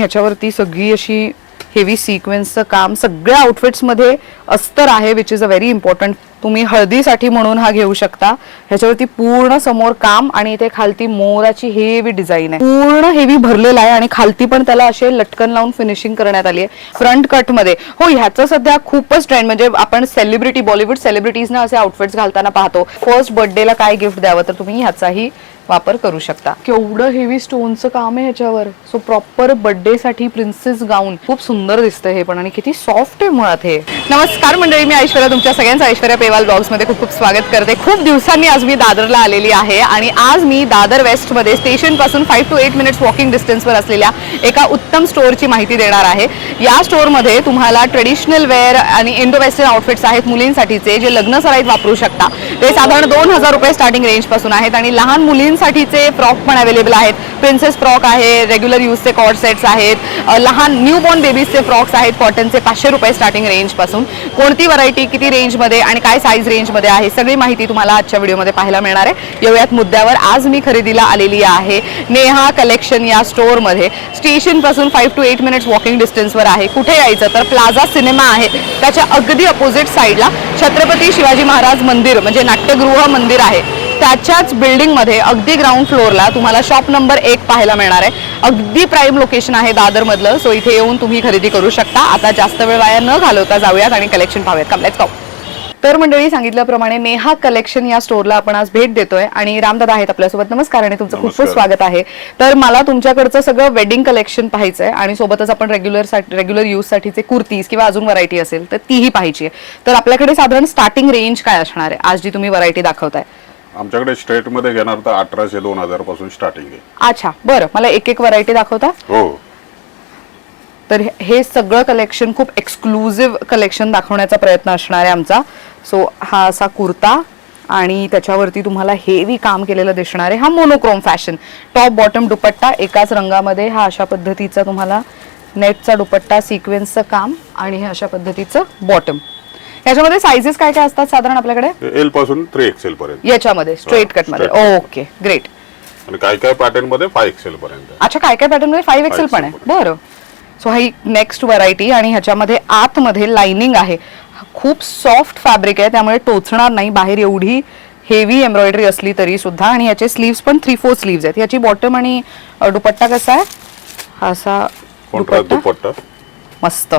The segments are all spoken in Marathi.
ह्याच्यावरती सगळी अशी हेवी सिक्वेन्सचं काम सगळ्या आउटफिट्स मध्ये अस्तर आहे, which is a very important. तुम्ही हळदीसाठी म्हणून हा घेऊ शकता. ह्याच्यावरती पूर्ण समोर काम आणि इथे खालती मोराची हेवी डिझाईन आहे, पूर्ण हेवी भरलेला आहे आणि खालती पण त्याला असे लटकन लावून फिनिशिंग करण्यात आली आहे फ्रंट कट मध्ये. हो, ह्याचं सध्या खूपच ट्रेंड, म्हणजे आपण सेलिब्रिटी, बॉलिवूड सेलिब्रिटीजना असे आउटफिट्स घालताना पाहतो. फर्स्ट बर्थडेला काय गिफ्ट द्यावं तर तुम्ही ह्याचाही वापर करू शकता. केवढं हेवी स्टोनचं काम आहे ह्याच्यावर. सो प्रॉपर बर्थडे साठी प्रिन्सेस गाऊन, खूप सुंदर दिसतंय हे पण, आणि किती सॉफ्ट आहे मुळात हे. नमस्कार मंडळी, मी ऐश्वर्या, तुमच्या सगळ्यांचं ऐश्वर्या पेवाल ब्लॉग्स मध्ये खूप खूप स्वागत करते. खूप दिवसांनी आज मी दादरला आलेली आहे आणि आज मी दादर वेस्ट मध्ये स्टेशन पासून 5 to 8 मिनिट्स वॉकिंग डिस्टन्सवर असलेल्या एका उत्तम स्टोअरची माहिती देणार आहे. या स्टोअर मध्ये तुम्हाला ट्रेडिशनल वेअर आणि इंडो वेस्टर्न आउटफिट्स आहेत मुलींसाठीचे, जे लग्न सराईत वापरू शकता. ते साधारण 2000 रुपये स्टार्टिंग रेंज पासून आहेत आणि लहान मुलींसाठीचे फ्रॉक पण अवेलेबल आहेत. प्रिन्सेस फ्रॉक आहे, रेग्युलर यूजचे कॉर्ड सेट्स आहेत, लहान न्यूबॉर्न बेबीजचे फ्रॉक्स आहेत कॉटनचे 500 रुपये स्टार्टिंग रेंज पासून. कोणती व्हरायटी, किती रेंज मध्ये आणि काय साईज रेंज मध्ये आहे, सगळी माहिती तुम्हाला आजच्या व्हिडिओमध्ये पाहायला मिळणार आहे. येऊयात मुद्द्यावर. आज मी खरेदीला आलेली आहे नेहा कलेक्शन या स्टोअर मध्ये. स्टेशन पासून 5 to 8 मिनिट्स वॉकिंग डिस्टन्सवर आहे. कुठे यायचं तर प्लाझा सिनेमा आहे, त्याच्या अगदी अपोजिट साईडला छत्रपती शिवाजी महाराज मंदिर म्हणजे नाट्यगृह मंदिर आहे, त्याच्याच बिल्डिंग मध्ये अगदी ग्राउंड फ्लोअरला तुम्हाला शॉप नंबर 1 पाहायला मिळणार आहे. अगदी प्राईम लोकेशन आहे दादर मधलं. सो इथे येऊन तुम्ही खरेदी करू शकता. आता जास्त वेळ वाया न घालवता जाऊयात आणि कलेक्शन पाहूयात. Come let's go. तर मंडळी, सांगितल्याप्रमाणे नेहा कलेक्शन या स्टोअरला आपण आज भेट देतोय आणि रामदादा आहेत आपल्यासोबत. नमस्कार आणि तुमचं खूप खूप स्वागत आहे. तर मला तुमच्याकडचं सगळं वेडिंग कलेक्शन पाहायचंय आणि सोबतच आपण रेग्युलर यूज साठीचे कुर्तीज किंवा अजून व्हरायटी असेल तर तीही पाहायची आहे. तर आपल्याकडे साधारण स्टार्टिंग रेंज काय असणार आहे आज जी तुम्ही व्हरायटी दाखवताय? आमच्याकडे स्ट्रेट मध्ये घेणार तर 1800-2000 पासून स्टार्टिंग आहे. अच्छा, बरं, मला एक एक व्हरायटी दाखवता? हो. तर हे सगळं कलेक्शन खूप एक्सक्लुझिव्ह कलेक्शन दाखवण्याचा प्रयत्न असणार आहे आमचा. सो हा असा कुर्ता आणि त्याच्यावरती तुम्हाला हेवी काम केलेलं दिसणार आहे. हा मोनोक्रोम फॅशन, टॉप बॉटम दुपट्टा एकाच रंगामध्ये. हा अशा पद्धतीचा तुम्हाला नेटचा दुपट्टा, सिक्वेन्सचं काम आणि हे अशा पद्धतीचं बॉटम. याच्यामध्ये साइजेस काय काय असतात साधारण आपल्याकडे? एल पासून 3XL पर्यंत याच्यामध्ये स्ट्रेट कट मध्ये. Okay, great. आणि काय काय पॅटर्न मध्ये 5XL पर्यंत. अच्छा, काय काय पॅटर्न मध्ये 5XL पण आहे. बरं. सो ही नेक्स्ट व्हरायटी आणि ह्याच्यामध्ये आतमध्ये लाइनिंग आहे. खूप सॉफ्ट फॅब्रिक आहे, त्यामुळे टोचणार नाही बाहेर एवढी हेवी एम्ब्रॉयडरी असली तरी सुद्धा. आणि याचे स्लीव्स पण 3/4 स्लीव्स आहेत. याची बॉटम आणि दुपट्टा कसा आहे? हा असा दुपट्टा मस्त.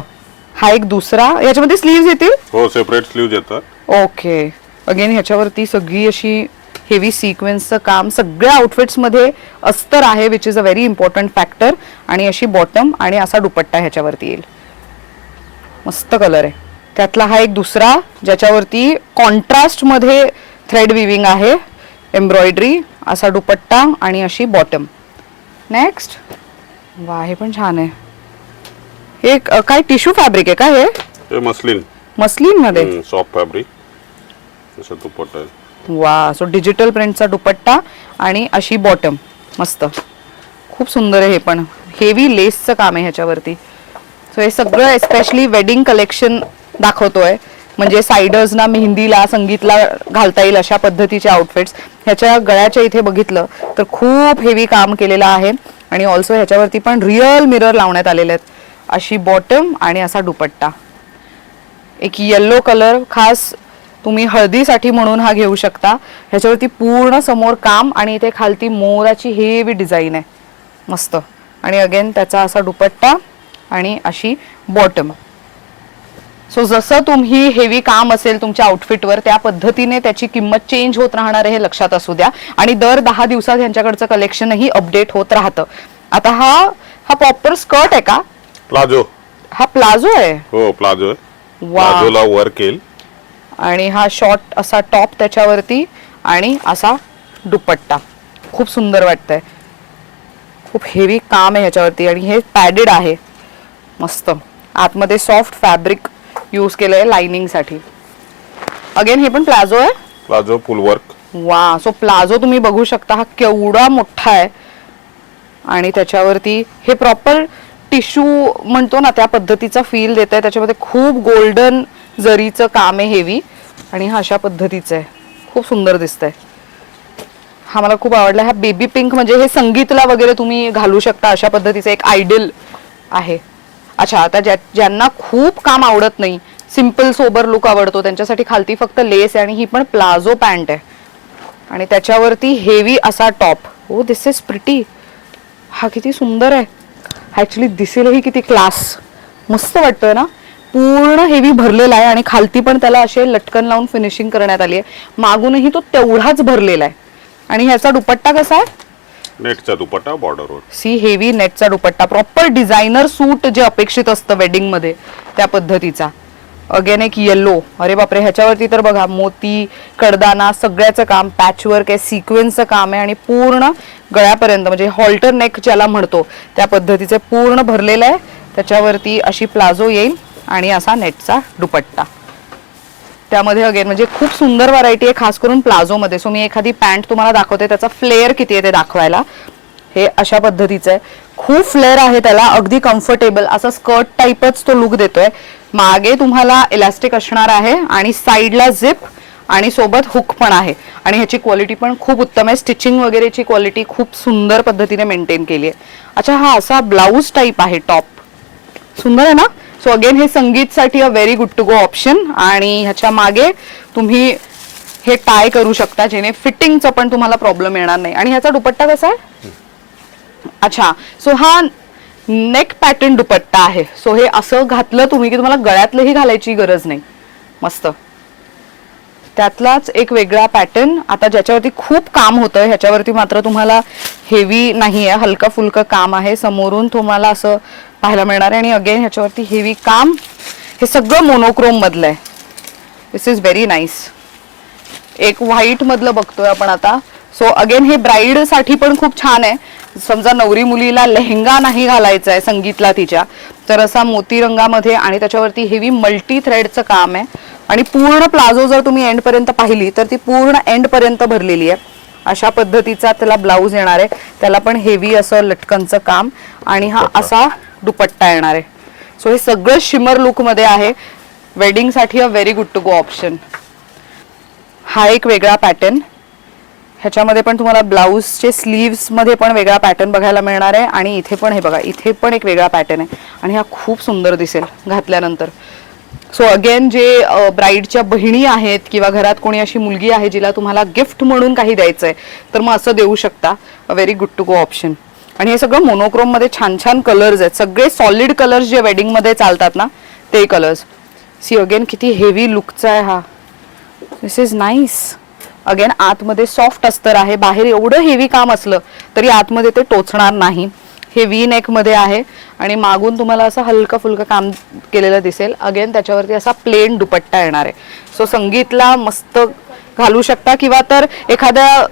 हा एक दुसरा. याच्यामध्ये स्लीव्स येतील? हो, सेपरेट स्लीव्ज येतात. ओके. अगेन ह्याच्यावरती सगळी अशी हेवी सिक्वेन्सचं काम सगळ्या आउटफिट्स मध्ये अस्तर आहे, which is a very important factor. आणि अशी बॉटम आणि असा दुपट्टा ह्याच्यावरती येईल. मस्त कलर आहे. त्यातला हा एक दुसरा, ज्याच्यावरती कॉन्ट्रास्ट मध्ये थ्रेड विविंग आहे, एम्ब्रॉयडरी, असा दुपट्टा आणि अशी बॉटम. नेक्स्ट. वा, हे पण छान आहे. हे काय टिश्यू फॅब्रिक आहे का? हे मस्लिन मध्ये सॉफ्ट फॅब्रिक, असं दुपट्टा. वा. सो डिजिटल प्रिंटचा दुपट्टा आणि अशी बॉटम. मस्त, खूप सुंदर आहे. हे पण हेवी लेसचं काम आहे ह्याच्यावरती. सो हे सगळं एस्पेशली वेडिंग कलेक्शन दाखवतोय, म्हणजे साइडर्सना, मेहंदीला, संगीतला घालता येईल अशा पद्धतीचे आउटफिट्स. ह्याच्या गळ्याच्या इथे बघितलं तर खूप हेवी काम केलेलं आहे आणि ऑल्सो ह्याच्यावरती पण रिअल मिरर लावण्यात आलेले आहेत. अशी बॉटम आणि असा दुपट्टा. एक येलो कलर खास तुम्ही हळदीसाठी म्हणून हा घेऊ शकता. ह्याच्यावरती पूर्ण समोर काम आणि इथे खालती मोराची हेवी डिझाईन आहे. मस्त. आणि अगेन त्याचा असा दुपट्टा आणि अशी बॉटम. सो जसं तुम्ही हेवी काम असेल तुमच्या आउटफिटवर, त्या पद्धतीने त्याची किंमत चेंज होत राहणार आहे, हे लक्षात असू द्या. आणि दर 10 दिवसात यांच्याकडचं कलेक्शनही अपडेट होत राहतं. आता हा प्रॉपर स्कर्ट आहे का? प्लाझो. हा प्लाझो आहे? हो, प्लाझो आहे. प्लाझोला वर्क येईल. आणि हा शॉर्ट असा टॉप त्याच्यावरती आणि असा दुपट्टा. खूप सुंदर वाटतंय. खूप हेवी काम आहे ह्याच्यावरती आणि हे पॅडेड आहे. मस्त. आतमध्ये सॉफ्ट फॅब्रिक यूज केलंय लाइनिंग साठी. अगेन हे पण प्लाझो आहे? प्लाझो फुल वर्क. वा. सो प्लाझो तुम्ही बघू शकता, हा केवढा मोठा आहे आणि त्याच्यावरती हे प्रॉपर टिश्यू म्हणतो ना त्या पद्धतीचा फील देत आहे. त्याच्यामध्ये खूप गोल्डन जरीचं काम आहे हेवी आणि हा अशा पद्धतीचं आहे. खूप सुंदर दिसतंय. हा मला खूप आवडला. हा बेबी पिंक, म्हणजे हे संगीतला वगैरे तुम्ही घालू शकता अशा पद्धतीचं एक आयडियल आहे. अच्छा, आता ज्यांना खूप काम आवडत नाही, सिम्पल सोबर लुक आवडतो, त्यांच्यासाठी खालती फक्त लेस आहे आणि ही पण प्लाझो पॅन्ट आहे आणि त्याच्यावरती हेवी असा top. Oh this is pretty. हा किती सुंदर आहे. ऍक्च्युली दिसेलही किती क्लास, मस्त वाटतोय ना. पूर्ण हेवी भरलेला आहे आणि खालती पण त्याला असे लटकन लावून फिनिशिंग करण्यात आली आहे. मागूनही तो तेवढाच भरलेला आहे. आणि ह्याचा दुपट्टा कसा आहे? नेटचा दुपट्टा बॉर्डरवर. सी हेवी नेटचा दुपट्टा, प्रॉपर डिझायनर सूट जे अपेक्षित असतं वेडिंग मध्ये त्या पद्धतीचा. अगेन एक येलो. अरे बापरे, ह्याच्यावरती तर बघा मोती, कडदाना सगळ्याचं काम, पॅचवर्क आहे, सिक्वेन्सचं काम आहे आणि पूर्ण गळ्यापर्यंत म्हणजे हॉल्टर नेक ज्याला म्हणतो त्या पद्धतीचे पूर्ण भरलेलं आहे. त्याच्यावरती अशी प्लाझो येईल आणि असा नेटचा दुपट्टा. त्यामध्ये अगेन म्हणजे खूप सुंदर व्हरायटी आहे, खास करून प्लाझो मध्ये. सो मी एखादी पॅन्ट तुम्हाला दाखवते, त्याचा फ्लेअर किती आहे ते दाखवायला. हे अशा पद्धतीचं आहे, खूप फ्लेअर आहे त्याला, अगदी कम्फर्टेबल असा स्कर्ट टाईपच तो लुक देतोय. मागे तुम्हाला इलास्टिक असणार आहे आणि साईडला झिप आणि सोबत हुक पण आहे आणि ह्याची क्वालिटी पण खूप उत्तम आहे. स्टिचिंग वगैरेची क्वालिटी खूप सुंदर पद्धतीने मेंटेन केली आहे. अच्छा, हा असा ब्लाऊज टाईप आहे, टॉप सुंदर आहे ना. सो अगेन हे संगीतसाठी a very good to go option. आणि ह्याच्या मागे तुम्ही हे टाय करू शकता, जेणे फिटिंगचा पण तुम्हाला प्रॉब्लेम येणार नाही. आणि ह्याचा दुपट्टा कसा आहे? अच्छा, सो हा नेक पॅटर्न दुपट्टा आहे. सो हे असं घातलं तुम्ही की तुम्हाला गळ्यातलंही घालायची गरज नाही. मस्त. त्यातलाच एक वेगळा पॅटर्न, आता ज्याच्यावरती खूप काम होतं ह्याच्यावरती मात्र तुम्हाला हेवी नाही आहे, हलका फुलका काम आहे. समोरून तुम्हाला असं पाहायला मिळणार आहे आणि अगेन ह्याच्यावरती हेवी काम. हे सगळं मोनोक्रोम मधलं आहे. दिस इज व्हेरी नाईस. एक व्हाईट मधलं बघतोय आपण आता. सो अगेन हे ब्राईड साठी पण खूप छान आहे. समजा नवरी मुलीला लेहंगा नाही घालायचा आहे संगीतला तिच्या, तर असा मोती रंगामध्ये आणि त्याच्यावरती हेवी मल्टी थ्रेडचं काम आहे. आणि पूर्ण प्लाझो जर तुम्ही एंड पर्यंत पाहिली तर ती पूर्ण एंड पर्यंत भरलेली आहे. अशा पद्धतीचा त्याला ब्लाऊज येणार आहे, त्याला पण हेवी असं लटकनचं काम आणि हा असा दुपट्टा येणार आहे. सो हे सगळं शिमर लुक मध्ये आहे. वेडिंग साठी a very good to go option. हा एक वेगळा पॅटर्न, ह्याच्यामध्ये पण तुम्हाला ब्लाऊजचे स्लीव्स मध्ये पण वेगळा पॅटर्न बघायला मिळणार आहे. आणि इथे पण हे बघा, इथे पण एक वेगळा पॅटर्न आहे आणि हा खूप सुंदर दिसेल घातल्यानंतर. सो अगेन जे ब्राईडच्या बहिणी आहेत किंवा घरात कोणी अशी मुलगी आहे जिला तुम्हाला गिफ्ट म्हणून काही द्यायचंय, तर मग असं देऊ शकता. A very good to go option. आणि हे सगळं मोनोक्रोम मध्ये छान छान कलर्स आहेत, सगळे सॉलिड कलर्स जे वेडिंग मध्ये चालतात ना ते कलर्स. सी अगेन किती हेवी लुकचा आहे हा. दिस इज नाईस. अगेन आतमध्ये सॉफ्ट अस्तर आहे, बाहेर एवढं हेवी काम असलं तरी आतमध्ये ते टोचणार नाही. हे वी नेक मध्ये आहे आणि मागून तुम्हाला असं हलका फुलका काम केलेलं दिसेल. अगेन त्याच्यावरती असा प्लेन दुपट्टा येणार आहे. सो संगीतला मस्त घालू शकता किंवा तर एखाद्या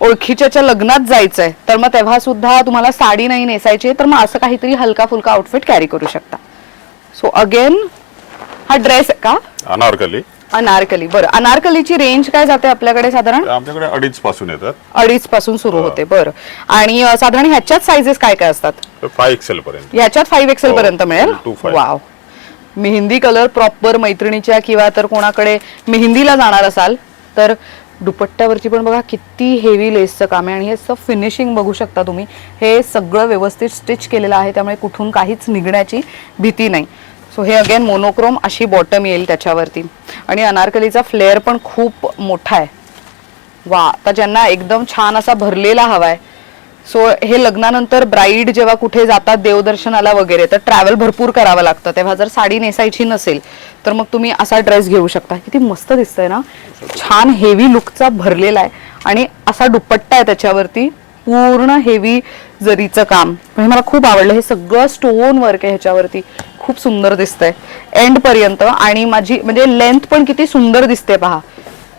ओळखीच्या लग्नात जायचंय तर मग तेव्हा सुद्धा तुम्हाला साडी नाही नेसायची तर मग असं काहीतरी हलका फुलका आउटफिट कॅरी करू शकता. सो अगेन हा ड्रेस का अनारकली. अनारकली. बरं, अनारकलीची रेंज काय जाते आपल्याकडे साधारण? आमच्याकडे 2.5 पासून येतात. 2.5 पासून सुरू होते. बरं. आणि साधारण ह्याच्यात साइजेस काय काय असतात? 5XL पर्यंत. ह्याच्यात 5XL पर्यंत मिळेल. 2.5. वाव. मेहंदी कलर प्रॉपर मैत्रिणीच्या किंवा तर कोणाकडे मेहंदीला जाणार असाल तर दुपट्ट्यावरची पण बघा किती हेवी लेसचं काम आहे आणि हे फिनिशिंग बघू शकता तुम्ही. हे सगळं व्यवस्थित स्टिच केलेलं आहे, त्यामुळे कुठून काहीच निघण्याची भीती नाही. सो हे अगेन मोनोक्रोम अशी बॉटम येईल त्याच्यावरती आणि अनारकलीचा फ्लेअर पण खूप मोठा आहे. वा. आता ज्यांना एकदम छान असा भरलेला हवाय, सो हे लग्नानंतर ब्राईड जेव्हा कुठे जातात देवदर्शनाला वगैरे तर ट्रॅव्हल भरपूर करावं लागतं, तेव्हा जर साडी नेसायची नसेल तर मग तुम्ही असा ड्रेस घेऊ शकता. किती मस्त दिसतंय ना, छान हेवी लुकचा भरलेला आहे आणि असा दुपट्टा आहे त्याच्यावरती पूर्ण हेवी जरीचं काम. म्हणजे मला खूप आवडलं. हे सगळं स्टोन वर्क आहे ह्याच्यावरती, खूप सुंदर दिसतंय एंड पर्यंत. आणि माझी म्हणजे लेंथ पण किती सुंदर दिसते पहा.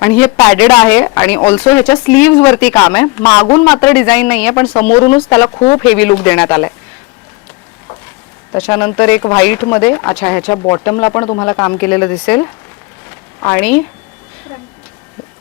आणि हे पॅडेड आहे आणि ऑल्सो ह्याच्या स्लीव्स वरती काम आहे. मागून मात्र डिझाईन नाहीये पण समोरूनच त्याला खूप हेवी लुक देण्यात आलाय. त्याच्यानंतर एक व्हाईट मध्ये. अच्छा, ह्याच्या बॉटमला पण तुम्हाला काम केलेलं दिसेल आणि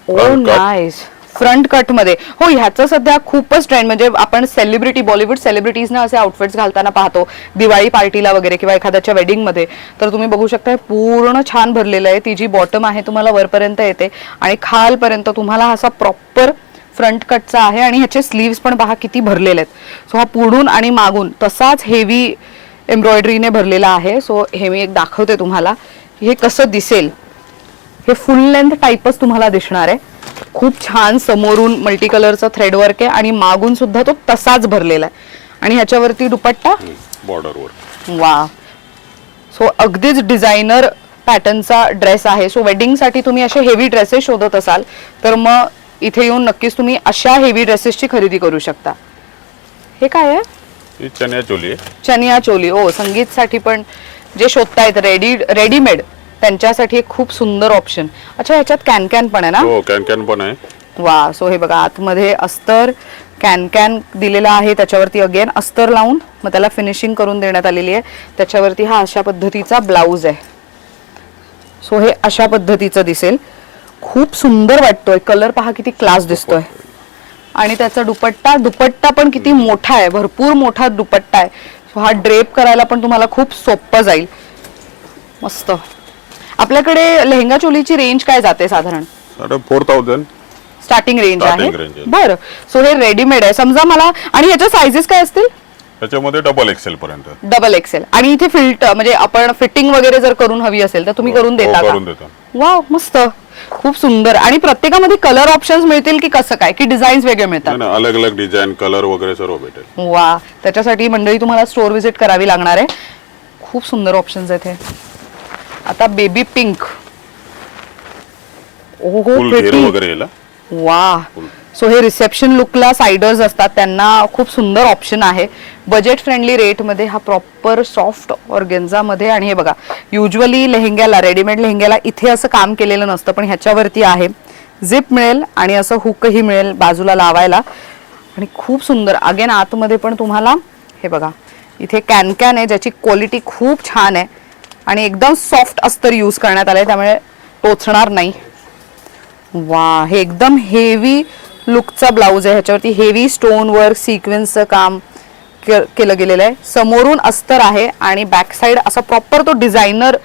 ओ नाईस फ्रंट कट मध्ये. हो, ह्याचं सध्या खूपच ट्रेंड. म्हणजे आपण सेलिब्रिटी, बॉलिवूड सेलिब्रिटीजना असे आउटफिट्स घालताना पाहतो दिवाळी पार्टीला वगैरे किंवा एखाद्याच्या वेडिंग मध्ये. तर तुम्ही बघू शकता पूर्ण छान भरलेलं आहे. ती जी बॉटम आहे तुम्हाला वरपर्यंत येते आणि खालपर्यंत तुम्हाला असा प्रॉपर फ्रंट कटचा आहे आणि ह्याचे स्लीव्स पण पहा किती भरलेले आहेत. सो हा पुढून आणि मागून तसाच हेवी एम्ब्रॉयडरीने भरलेला आहे. सो हे मी एक दाखवते तुम्हाला हे कसं दिसेल. हे फुल लेंथ टाईपच तुम्हाला दिसणार आहे. खूप छान समोरून मल्टी कलरचा थ्रेडवर्क आहे आणि मागून सुद्धा तो तसाच भरलेला आहे. आणि ह्याच्यावरती दुपट्टा बॉर्डरवर. वा, सो अगदीच डिझायनर पॅटर्नचा ड्रेस आहे. सो वेडिंगसाठी तुम्ही असे हेवी ड्रेसेस शोधत असाल तर मग इथे येऊन नक्कीच तुम्ही अशा हेवी ड्रेसेसची खरेदी करू शकता. हे काय आहे? ही चनिया चोली आहे. चनिया चोली. ओ, संगीतसाठी पण जे शोधतायत रेडीमेड त्यांच्यासाठी एक खूप सुंदर ऑप्शन. अच्छा, ह्याच्यात कॅन कॅन पण आहे ना? हो, कॅन कॅन पण आहे. वा, सो हे बघा आतमध्ये अस्तर कॅन कॅन दिलेला आहे. त्याच्यावरती अगेन अस्तर लावून मग त्याला फिनिशिंग करून देण्यात आलेली आहे. त्याच्यावरती हा अशा पद्धतीचा ब्लाऊज आहे. सो हे अशा पद्धतीचं दिसेल. खूप सुंदर वाटतोय. कलर पहा किती क्लास दिसतोय. आणि त्याचा दुपट्टा पण किती मोठा आहे. भरपूर मोठा दुपट्टा आहे. सो हा ड्रेप करायला पण तुम्हाला खूप सोपं जाईल. मस्त. आपल्याकडे लेहंगा चोलीची रेंज काय जाते साधारण? 4,000 स्टार्टिंग रेंज आहे. Starting range आहे. बरं, सो हे रेडीमेड आहे समजा मला. आणि ह्याच्या सायझेस काय असतील? त्याच्यामध्ये डबल एक्सेल पर्यंत. Double XL. आणि इथे म्हणजे आपण फिटिंग वगैरे जर करून हवी असेल तर तुम्ही करून देता का? करून देतो. वाव, मस्त. खूप सुंदर. आणि प्रत्येकामध्ये कलर ऑप्शन्स मिळतील की कसं काय, की डिझाईन्स वेगळे मिळतात? अलग अलग डिझाईन, कलर वगैरे सर्व भेटेल. वा, त्याच्यासाठी मंडळी तुम्हाला स्टोअर व्हिजिट करावी लागणार आहे. खूप सुंदर ऑप्शन्स आहेत हे. आता बेबी पिंक. ओहो, फुल घेर प्रिटी. वगैरे याला. वा, सो हे रिसेप्शन लुकला साइडर्स असतात त्यांना खूप सुंदर ऑप्शन आहे. बजेट फ्रेंडली रेट मध्ये हा प्रॉपर सॉफ्ट ऑर्गेन्झा मध्ये. आणि हे बघा, युजली लेहंग्याला, रेडीमेड लेहंग्याला इथे असं काम केलेलं नसतं पण ह्याच्यावरती आहे. झिप मिळेल आणि असं हुकही मिळेल बाजूला लावायला. आणि खूप सुंदर. अगेन आतमध्ये पण तुम्हाला हे बघा इथे कॅन कॅन आहे ज्याची क्वालिटी खूप छान आहे आणि एकदम सॉफ्ट अस्तर यूज करण्यात आलंय त्यामुळे टोचणार नाही. वा, हे एकदम हेवी लुकचा ब्लाऊज आहे. ह्याच्यावरती हेवी स्टोन वर्क सिक्वेन्सचं काम केलं गेलेलं आहे. समोरून अस्तर आहे आणि बॅक साइड असा प्रॉपर तो डिझायनर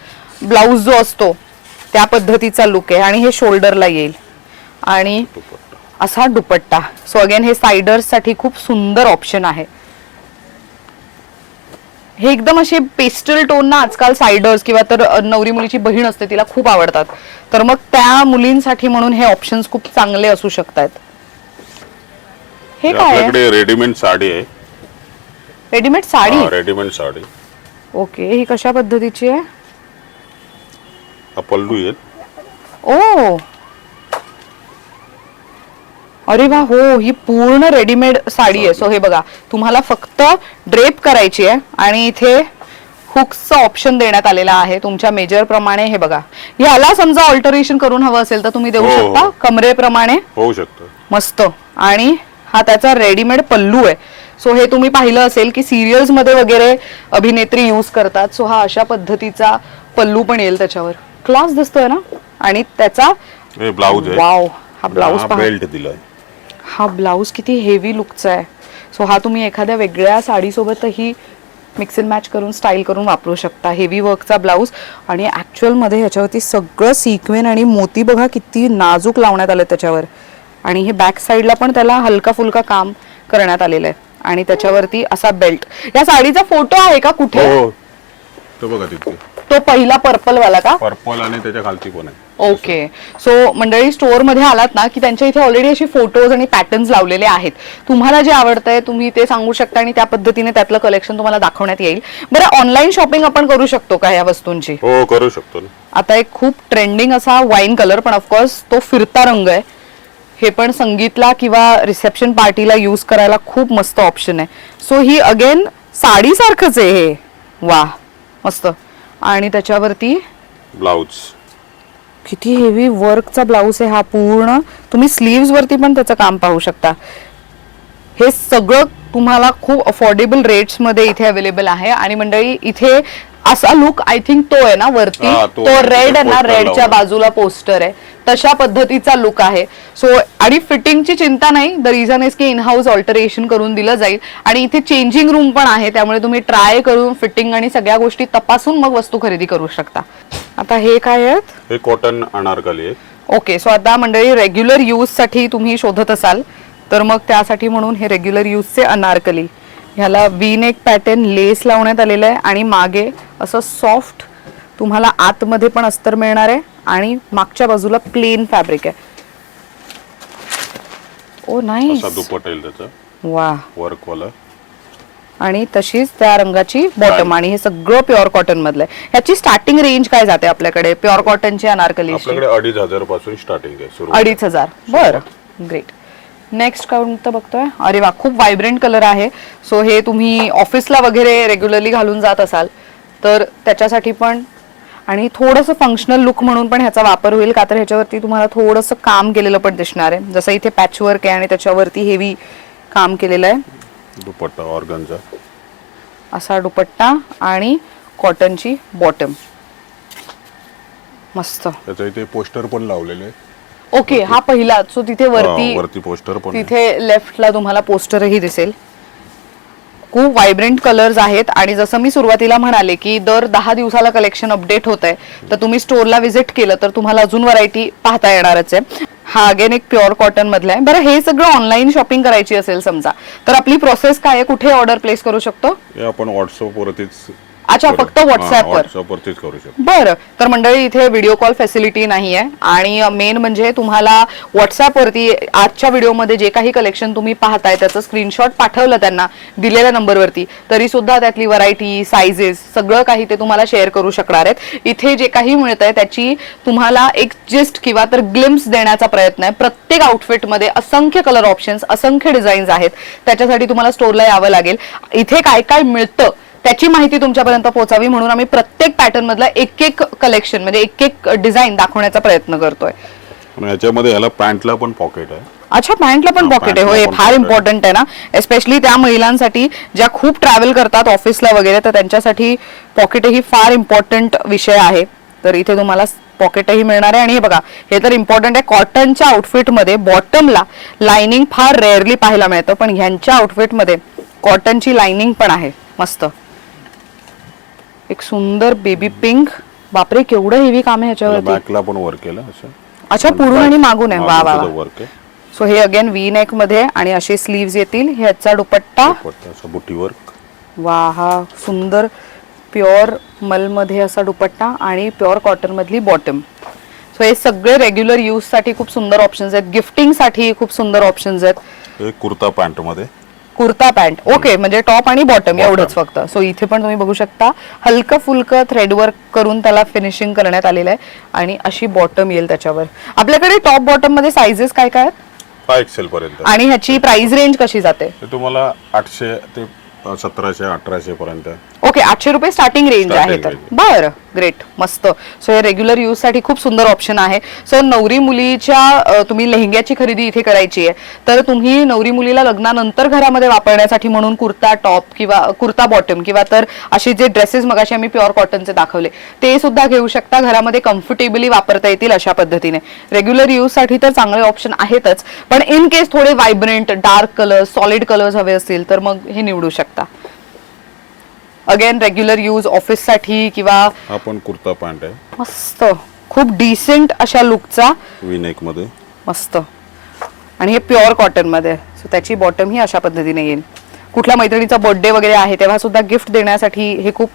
ब्लाऊज जो असतो त्या पद्धतीचा लुक आहे. आणि हे शोल्डरला येईल आणि असा दुपट्टा. सो अगेन हे साइडर्स साठी खूप सुंदर ऑप्शन आहे. हे एकदम असे पेस्टल टोन ना आजकाल साइडर्स किंवा तर नवरी मुलीची बहीण असते तिला खूप आवडतात. तर मग त्या मुलींसाठी म्हणून हे ऑप्शन्स खूप चांगले असू शकतात. हे काय आहे? आपल्याकडे रेडीमेड साडी आहे. Readymade sari. Readymade sari. Okay, ही कशा पद्धतीची आहे? हा पल्लू आहे. ओ, अरे वा, हो, ही पूर्ण रेडीमेड साडी आहे. सो हे बघा तुम्हाला फक्त ड्रेप करायची आहे आणि इथे हुक्सचं ऑप्शन देण्यात आलेला आहे तुमच्या मेजर प्रमाणे. हे बघा, ह्याला समजा ऑल्टरेशन करून हवं असेल तर तुम्ही देऊ हो, शकता हो. कमरेप्रमाणे. होऊ शकतं. मस्त. आणि हा त्याचा रेडीमेड पल्लू आहे. सो हे तुम्ही पाहिलं असेल की सिरियल्स मध्ये वगैरे अभिनेत्री यूज करतात. सो हा अशा पद्धतीचा पल्लू पण येईल त्याच्यावर. क्लास दिसतोय ना. आणि त्याचा ब्लाऊज आहे. वाव, हा ब्लाऊज पहा. बेल्ट दिलाय. हा ब्लाऊज किती हेवी लुकचा आहे. सो हा तुम्ही एखाद्या वेगळ्या साडीसोबतही मिक्स अँड मॅच करून स्टाईल करून वापरू शकता. हेवी वर्कचा ब्लाऊज. आणि ऍक्च्युअल मध्ये ह्याच्यावरती सगळं सिक्वेन आणि मोती बघा किती नाजूक लावण्यात आलं त्याच्यावर. आणि हे बॅक साईडला पण त्याला हलका फुलका काम करण्यात आलेलं आहे. आणि त्याच्यावरती असा बेल्ट. या साडीचा फोटो आहे का कुठे? हो, तो बघा तिथे. तो पहिला पर्पल वाला का? पर्पल आणि त्याच्या खालती पण आहे. ओके, सो मंडळी स्टोअर मध्ये आलात ना की त्यांच्या इथे ऑलरेडी अशी फोटोज आणि पॅटर्न्स लावलेले आहेत. तुम्हाला जे आवडतंय तुम्ही ते सांगू शकता आणि त्या पद्धतीने त्यातलं कलेक्शन तुम्हाला दाखवण्यात येईल. बरं, ऑनलाईन शॉपिंग आपण करू शकतो का या वस्तूंची? हो, करू शकतो ना. आता एक खूप ट्रेंडिंग असा वाईन कलर पण ऑफकोर्स तो फिरता रंग आहे. हे पण संगीतला किंवा रिसेप्शन पार्टीला यूज करायला खूप मस्त ऑप्शन आहे. सो ही अगेन साडी सारखंच आहे हे. वा, मस्त. आणि त्याच्यावरती ब्लाऊज. किती हेवी वर्कचा ब्लाऊज आहे हा पूर्ण. तुम्ही स्लीव्स वरती पण त्याचं काम पाहू शकता. हे सगळं तुम्हाला खूप अफोर्डेबल रेट्स मध्ये इथे अवेलेबल आहे. आणि मंडळी इथे असा लुक आय थिंक तो आहे ना वरती, तो रेड आहे ना, poster रेडच्या लावला. बाजूला पोस्टर आहे तशा पद्धतीचा लुक आहे. सो आणि फिटिंगची चिंता नाही. द रिझन इज की इन हाऊस ऑल्टरेशन करून दिलं जाईल. आणि इथे चेंजिंग रूम पण आहे त्यामुळे तुम्ही ट्राय करून फिटिंग आणि सगळ्या गोष्टी तपासून मग वस्तू खरेदी करू शकता. आता हे काय आहेत? हे कॉटन अनारकली आहे. ओके, सो आता मंडळी रेग्युलर यूज साठी तुम्ही शोधत असाल तर मग त्यासाठी म्हणून हे रेग्युलर यूजचे अनारकली. ह्याला वी नेक पॅटर्न लेस लावण्यात आलेलं आहे आणि मागे असं सॉफ्ट तुम्हाला आतमध्ये पण अस्तर मिळणार आहे आणि मागच्या बाजूला प्लेन फॅब्रिक आहे. ओ नाईस. असा दुपट्टा येईल त्याचा वा. वर्क वाला आणि तशीच त्या रंगाची बॉटम आणि हे सगळं प्युअर कॉटन मधलं आहे. ह्याची स्टार्टिंग रेंज काय जाते आपल्याकडे प्युअर कॉटनची अनारकली? आपल्याकडे 2,500 पासून स्टार्टिंग आहे सुरू. 2,500. बरं, ग्रेट. नेक्स्ट कोणतं बघतोय? अरे वा, खूप व्हायब्रंट कलर आहे. सो हे तुम्ही ऑफिसला वगैरे रेग्युलरली घालून जात असाल तर त्याच्यासाठी पण, आणि थोडंसं फंक्शनल लुक म्हणून पण ह्याचा वापर होईल का तर ह्याच्यावरती तुम्हाला थोडंसं काम केलेलं पण दिसणार आहे. जसं इथे पॅचवर्क आहे आणि त्याच्यावरती हेवी काम केलेलं आहे. दुपट्टा ऑर्गनचा असा दुपट्टा आणि कॉटनची बॉटम. मस्त. त्याच्या इथे पोस्टर पण लावलेले आहे. ओके, हा पहिला. सो तिथे वरती पोस्टर पण आहे. तिथे लेफ्टला तुम्हाला पोस्टरही दिसेल. खूप व्हायब्रंट कलर्स आहेत आणि जसं मी सुरुवातीला म्हणाले की दर 10 दिवसाला कलेक्शन अपडेट होत आहे, तर तुम्ही स्टोअरला व्हिजिट केलं तर तुम्हाला अजून व्हरायटी पाहता येणारच आहे. हा अगेन एक प्युअर कॉटन मधला आहे. बरं, हे सगळं ऑनलाईन शॉपिंग करायची असेल समजा तर आपली प्रोसेस काय आहे? कुठे ऑर्डर प्लेस करू शकतो? हे आपण व्हॉट्सअप वरतीच. अच्छा, फक्त व्हॉट्सअपवर? व्हॉट्सअपवरतीच करू शकतो. बरं, तर मंडळी इथे व्हिडिओ कॉल फॅसिलिटी नाही आहे आणि मेन म्हणजे तुम्हाला व्हॉट्सअपवरती आजच्या व्हिडिओमध्ये जे काही कलेक्शन तुम्ही पाहताय त्याचं स्क्रीनशॉट पाठवलं त्यांना दिलेल्या नंबरवरती तरी सुद्धा त्यातली व्हरायटी, सायझेस सगळं काही ते तुम्हाला शेअर करू शकणार आहेत. इथे जे काही मिळतंय त्याची तुम्हाला एक जिस्ट किंवा तर ग्लिम्स देण्याचा प्रयत्न आहे. प्रत्येक आउटफिटमध्ये असंख्य कलर ऑप्शन्स, असंख्य डिझाईन्स आहेत. त्याच्यासाठी तुम्हाला स्टोअरला यावं लागेल. इथे काय काय मिळतं त्याची माहिती तुमच्यापर्यंत पोहोचावी म्हणून आम्ही प्रत्येक पॅटर्न मधला एक एक कलेक्शन म्हणजे एक एक डिझाईन दाखवण्याचा प्रयत्न करतोय. याच्यामध्ये याला पॅन्टला पण पॉकेट आहे. अच्छा, पॅन्टला पण पॉकेट आहे. हो, हे फार इम्पॉर्टंट आहे ना, एस्पेशली त्या महिलांसाठी ज्या खूप ट्रॅव्हल करतात ऑफिसला वगैरे, तर त्यांच्यासाठी पॉकेट ही फार इम्पॉर्टंट विषय आहे. तर इथे तुम्हाला पॉकेटही मिळणार आहे. आणि हे बघा, हे तर इम्पॉर्टंट आहे. कॉटनच्या आउटफिटमध्ये बॉटमला लाइनिंग फार रेअरली पाहायला मिळतं, पण ह्यांच्या आउटफिटमध्ये कॉटनची लाइनिंग पण आहे. मस्त. एक सुंदर बेबी पिंक. बापरे, केवढं हेवी काम आहे ह्याच्यावरती. बॅकला पण वर्क केलं असं. अच्छा, पुढून आणि मागून आहे. वा वा. वर्क आहे. सो हे अगेन वी नेक मध्ये आणि असे स्लीव्स येतील. ह्याचा दुपट्टा बुटी वर्क. वा, हा सुंदर प्युअर मल मध्ये असा दुपट्टा आणि प्युअर कॉटन मधली बॉटम. सो हे सगळे रेग्युलर यूज साठी खूप सुंदर ऑप्शन्स आहेत. गिफ्टिंग साठी खूप सुंदर ऑप्शन्स आहेत. हे कुर्ता पॅन्ट मध्ये. कुर्ता पॅन्ट. ओके, म्हणजे टॉप आणि बॉटम एवढंच फक्त. सो इथे पण तुम्ही बघू शकता हलकं फुलकं थ्रेड वर्क करून त्याला फिनिशिंग करण्यात आलेलं आहे आणि अशी बॉटम येईल त्याच्यावर. आपल्याकडे टॉप बॉटम मध्ये साइजेस काय काय आहेत? 5XL पर्यंत. आणि ह्याची प्राइस रेंज कशी जाते? तुम्हाला 800 ते 1700-1800 पर्यंत. ओके, 800 रुपये स्टार्टिंग रेंज आहे. तर बरं, ग्रेट, मस्त. सो हे रेग्युलर यूज साठी खूप सुंदर ऑप्शन आहे. सो नवरी मुलीच्या तुम्ही लेहंग्याची खरेदी इथे करायची आहे तर तुम्ही नवरी मुलीला लग्नानंतर घरामध्ये वापरण्यासाठी म्हणून कुर्ता टॉप किंवा कुर्ता बॉटम किंवा तर असे जे ड्रेसेस मगाशी आम्ही प्युअर कॉटनचे दाखवले ते सुद्धा घेऊ शकता. घरामध्ये कम्फर्टेबली वापरता येतील अशा पद्धतीने. रेग्युलर यूज साठी तर चांगले ऑप्शन आहेतच, पण इन केस थोडे vibrant dark colours, solid colours हवे असतील तर मग हे निवडू शकता. अगेन रेग्युलर यूज ऑफिस साठी किंवा. हा पण कुर्ता पॅन्ट आहे. मस्त, खूप डिसेंट अशा लुकचा. वी नेक मध्ये. मस्त. आणि हे प्युअर कॉटन मध्ये. सो त्याची बॉटम ही अशा पद्धतीने येईल. कुठल्या मैत्रिणीचा बर्थडे वगैरे आहे तेव्हा सुद्धा गिफ्ट देण्यासाठी हे खूप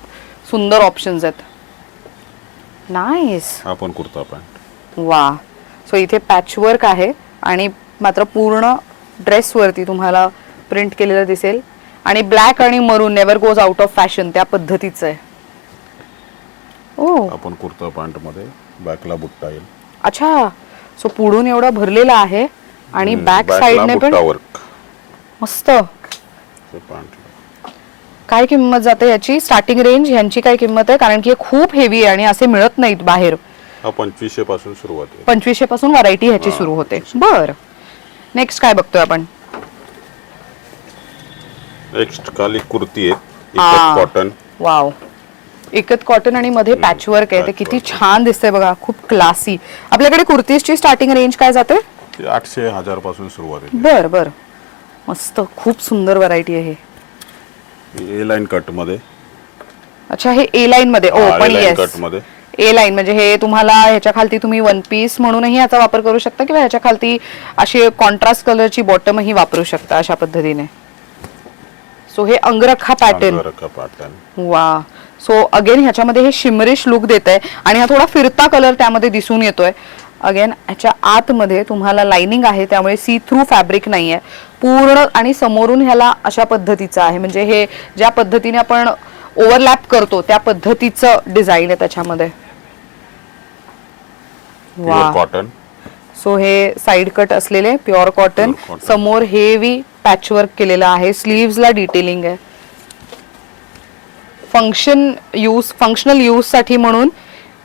सुंदर ऑप्शन्स आहेत. नाईस. हा पण कुर्ता पॅन्ट. वा. सो इथे पॅचवर्क आहे आणि मात्र पूर्ण ड्रेस वरती तुम्हाला प्रिंट केलेलं दिसेल आणि ब्लॅक आणि मरून never goes out of fashion त्या पद्धतीचं आहे. ओ, आपण कुर्ता पॅन्ट मध्ये बॅकला बुट्टा येईल. अच्छा. सो पुढून एवढा भरलेला आहे आणि बॅक साइडने पण वर्क. मस्त. पॅन्ट. काय किंमत जाते याची? स्टार्टिंग रेंज ह्यांची काय किंमत आहे? कारण की हे खूप हेवी आहे आणि असे मिळत नाहीत बाहेर. हा 2500 पासून सुरुवात आहे. 2500 पासून व्हरायटी ह्याची सुरू होते. बर, नेक्स्ट काय बघतोय आपण? नेक्स्ट खाली कुर्ती आहे. इकत कॉटन. वाव. एकत कॉटन आणि मध्ये पॅचवर्क आहे. ते किती छान दिसतंय बघा, खूप क्लासी. आपल्याकडे कुर्तीजची स्टार्टिंग रेंज काय जाते? 800-1000 पासून सुरुवात आहे. बर बर, मस्त. खूप सुंदर व्हरायटी आहे. ए लाईन कट मध्ये. अच्छा, हे ए लाईन मध्ये. ओ, पण येस, कट मध्ये. ए लाईन म्हणजे हे तुम्हाला ह्याच्या खालती तुम्ही वन पीस म्हणूनही याचा वापर करू शकता किंवा ह्याच्या खालती अशी कॉन्ट्रास्ट कलरची बॉटमही वापरू शकता अशा पद्धतीने. सो हे अंगरखा पॅटर्न. पॅटर्न. वा. सो अगेन ह्याच्यामध्ये हे शिमरिश लुक देत आहे आणि हा थोडा फिरता कलर त्यामध्ये दिसून येतोय. अगेन ह्याच्या आतमध्ये तुम्हाला लाइनिंग आहे, त्यामुळे सी थ्रू फॅब्रिक नाहीये पूर्ण, आणि समोरून ह्याला अशा पद्धतीचं आहे, म्हणजे हे ज्या पद्धतीने आपण ओव्हरलॅप करतो त्या पद्धतीचं डिझाईन आहे त्याच्यामध्ये. वा. कॉटन. सो हे साइड कट असलेले प्युअर कॉटन, समोर हेवी पॅचवर्क केलेलं आहे, स्लीव्हजला डिटेलिंग आहे. फंक्शनल यूज साठी म्हणून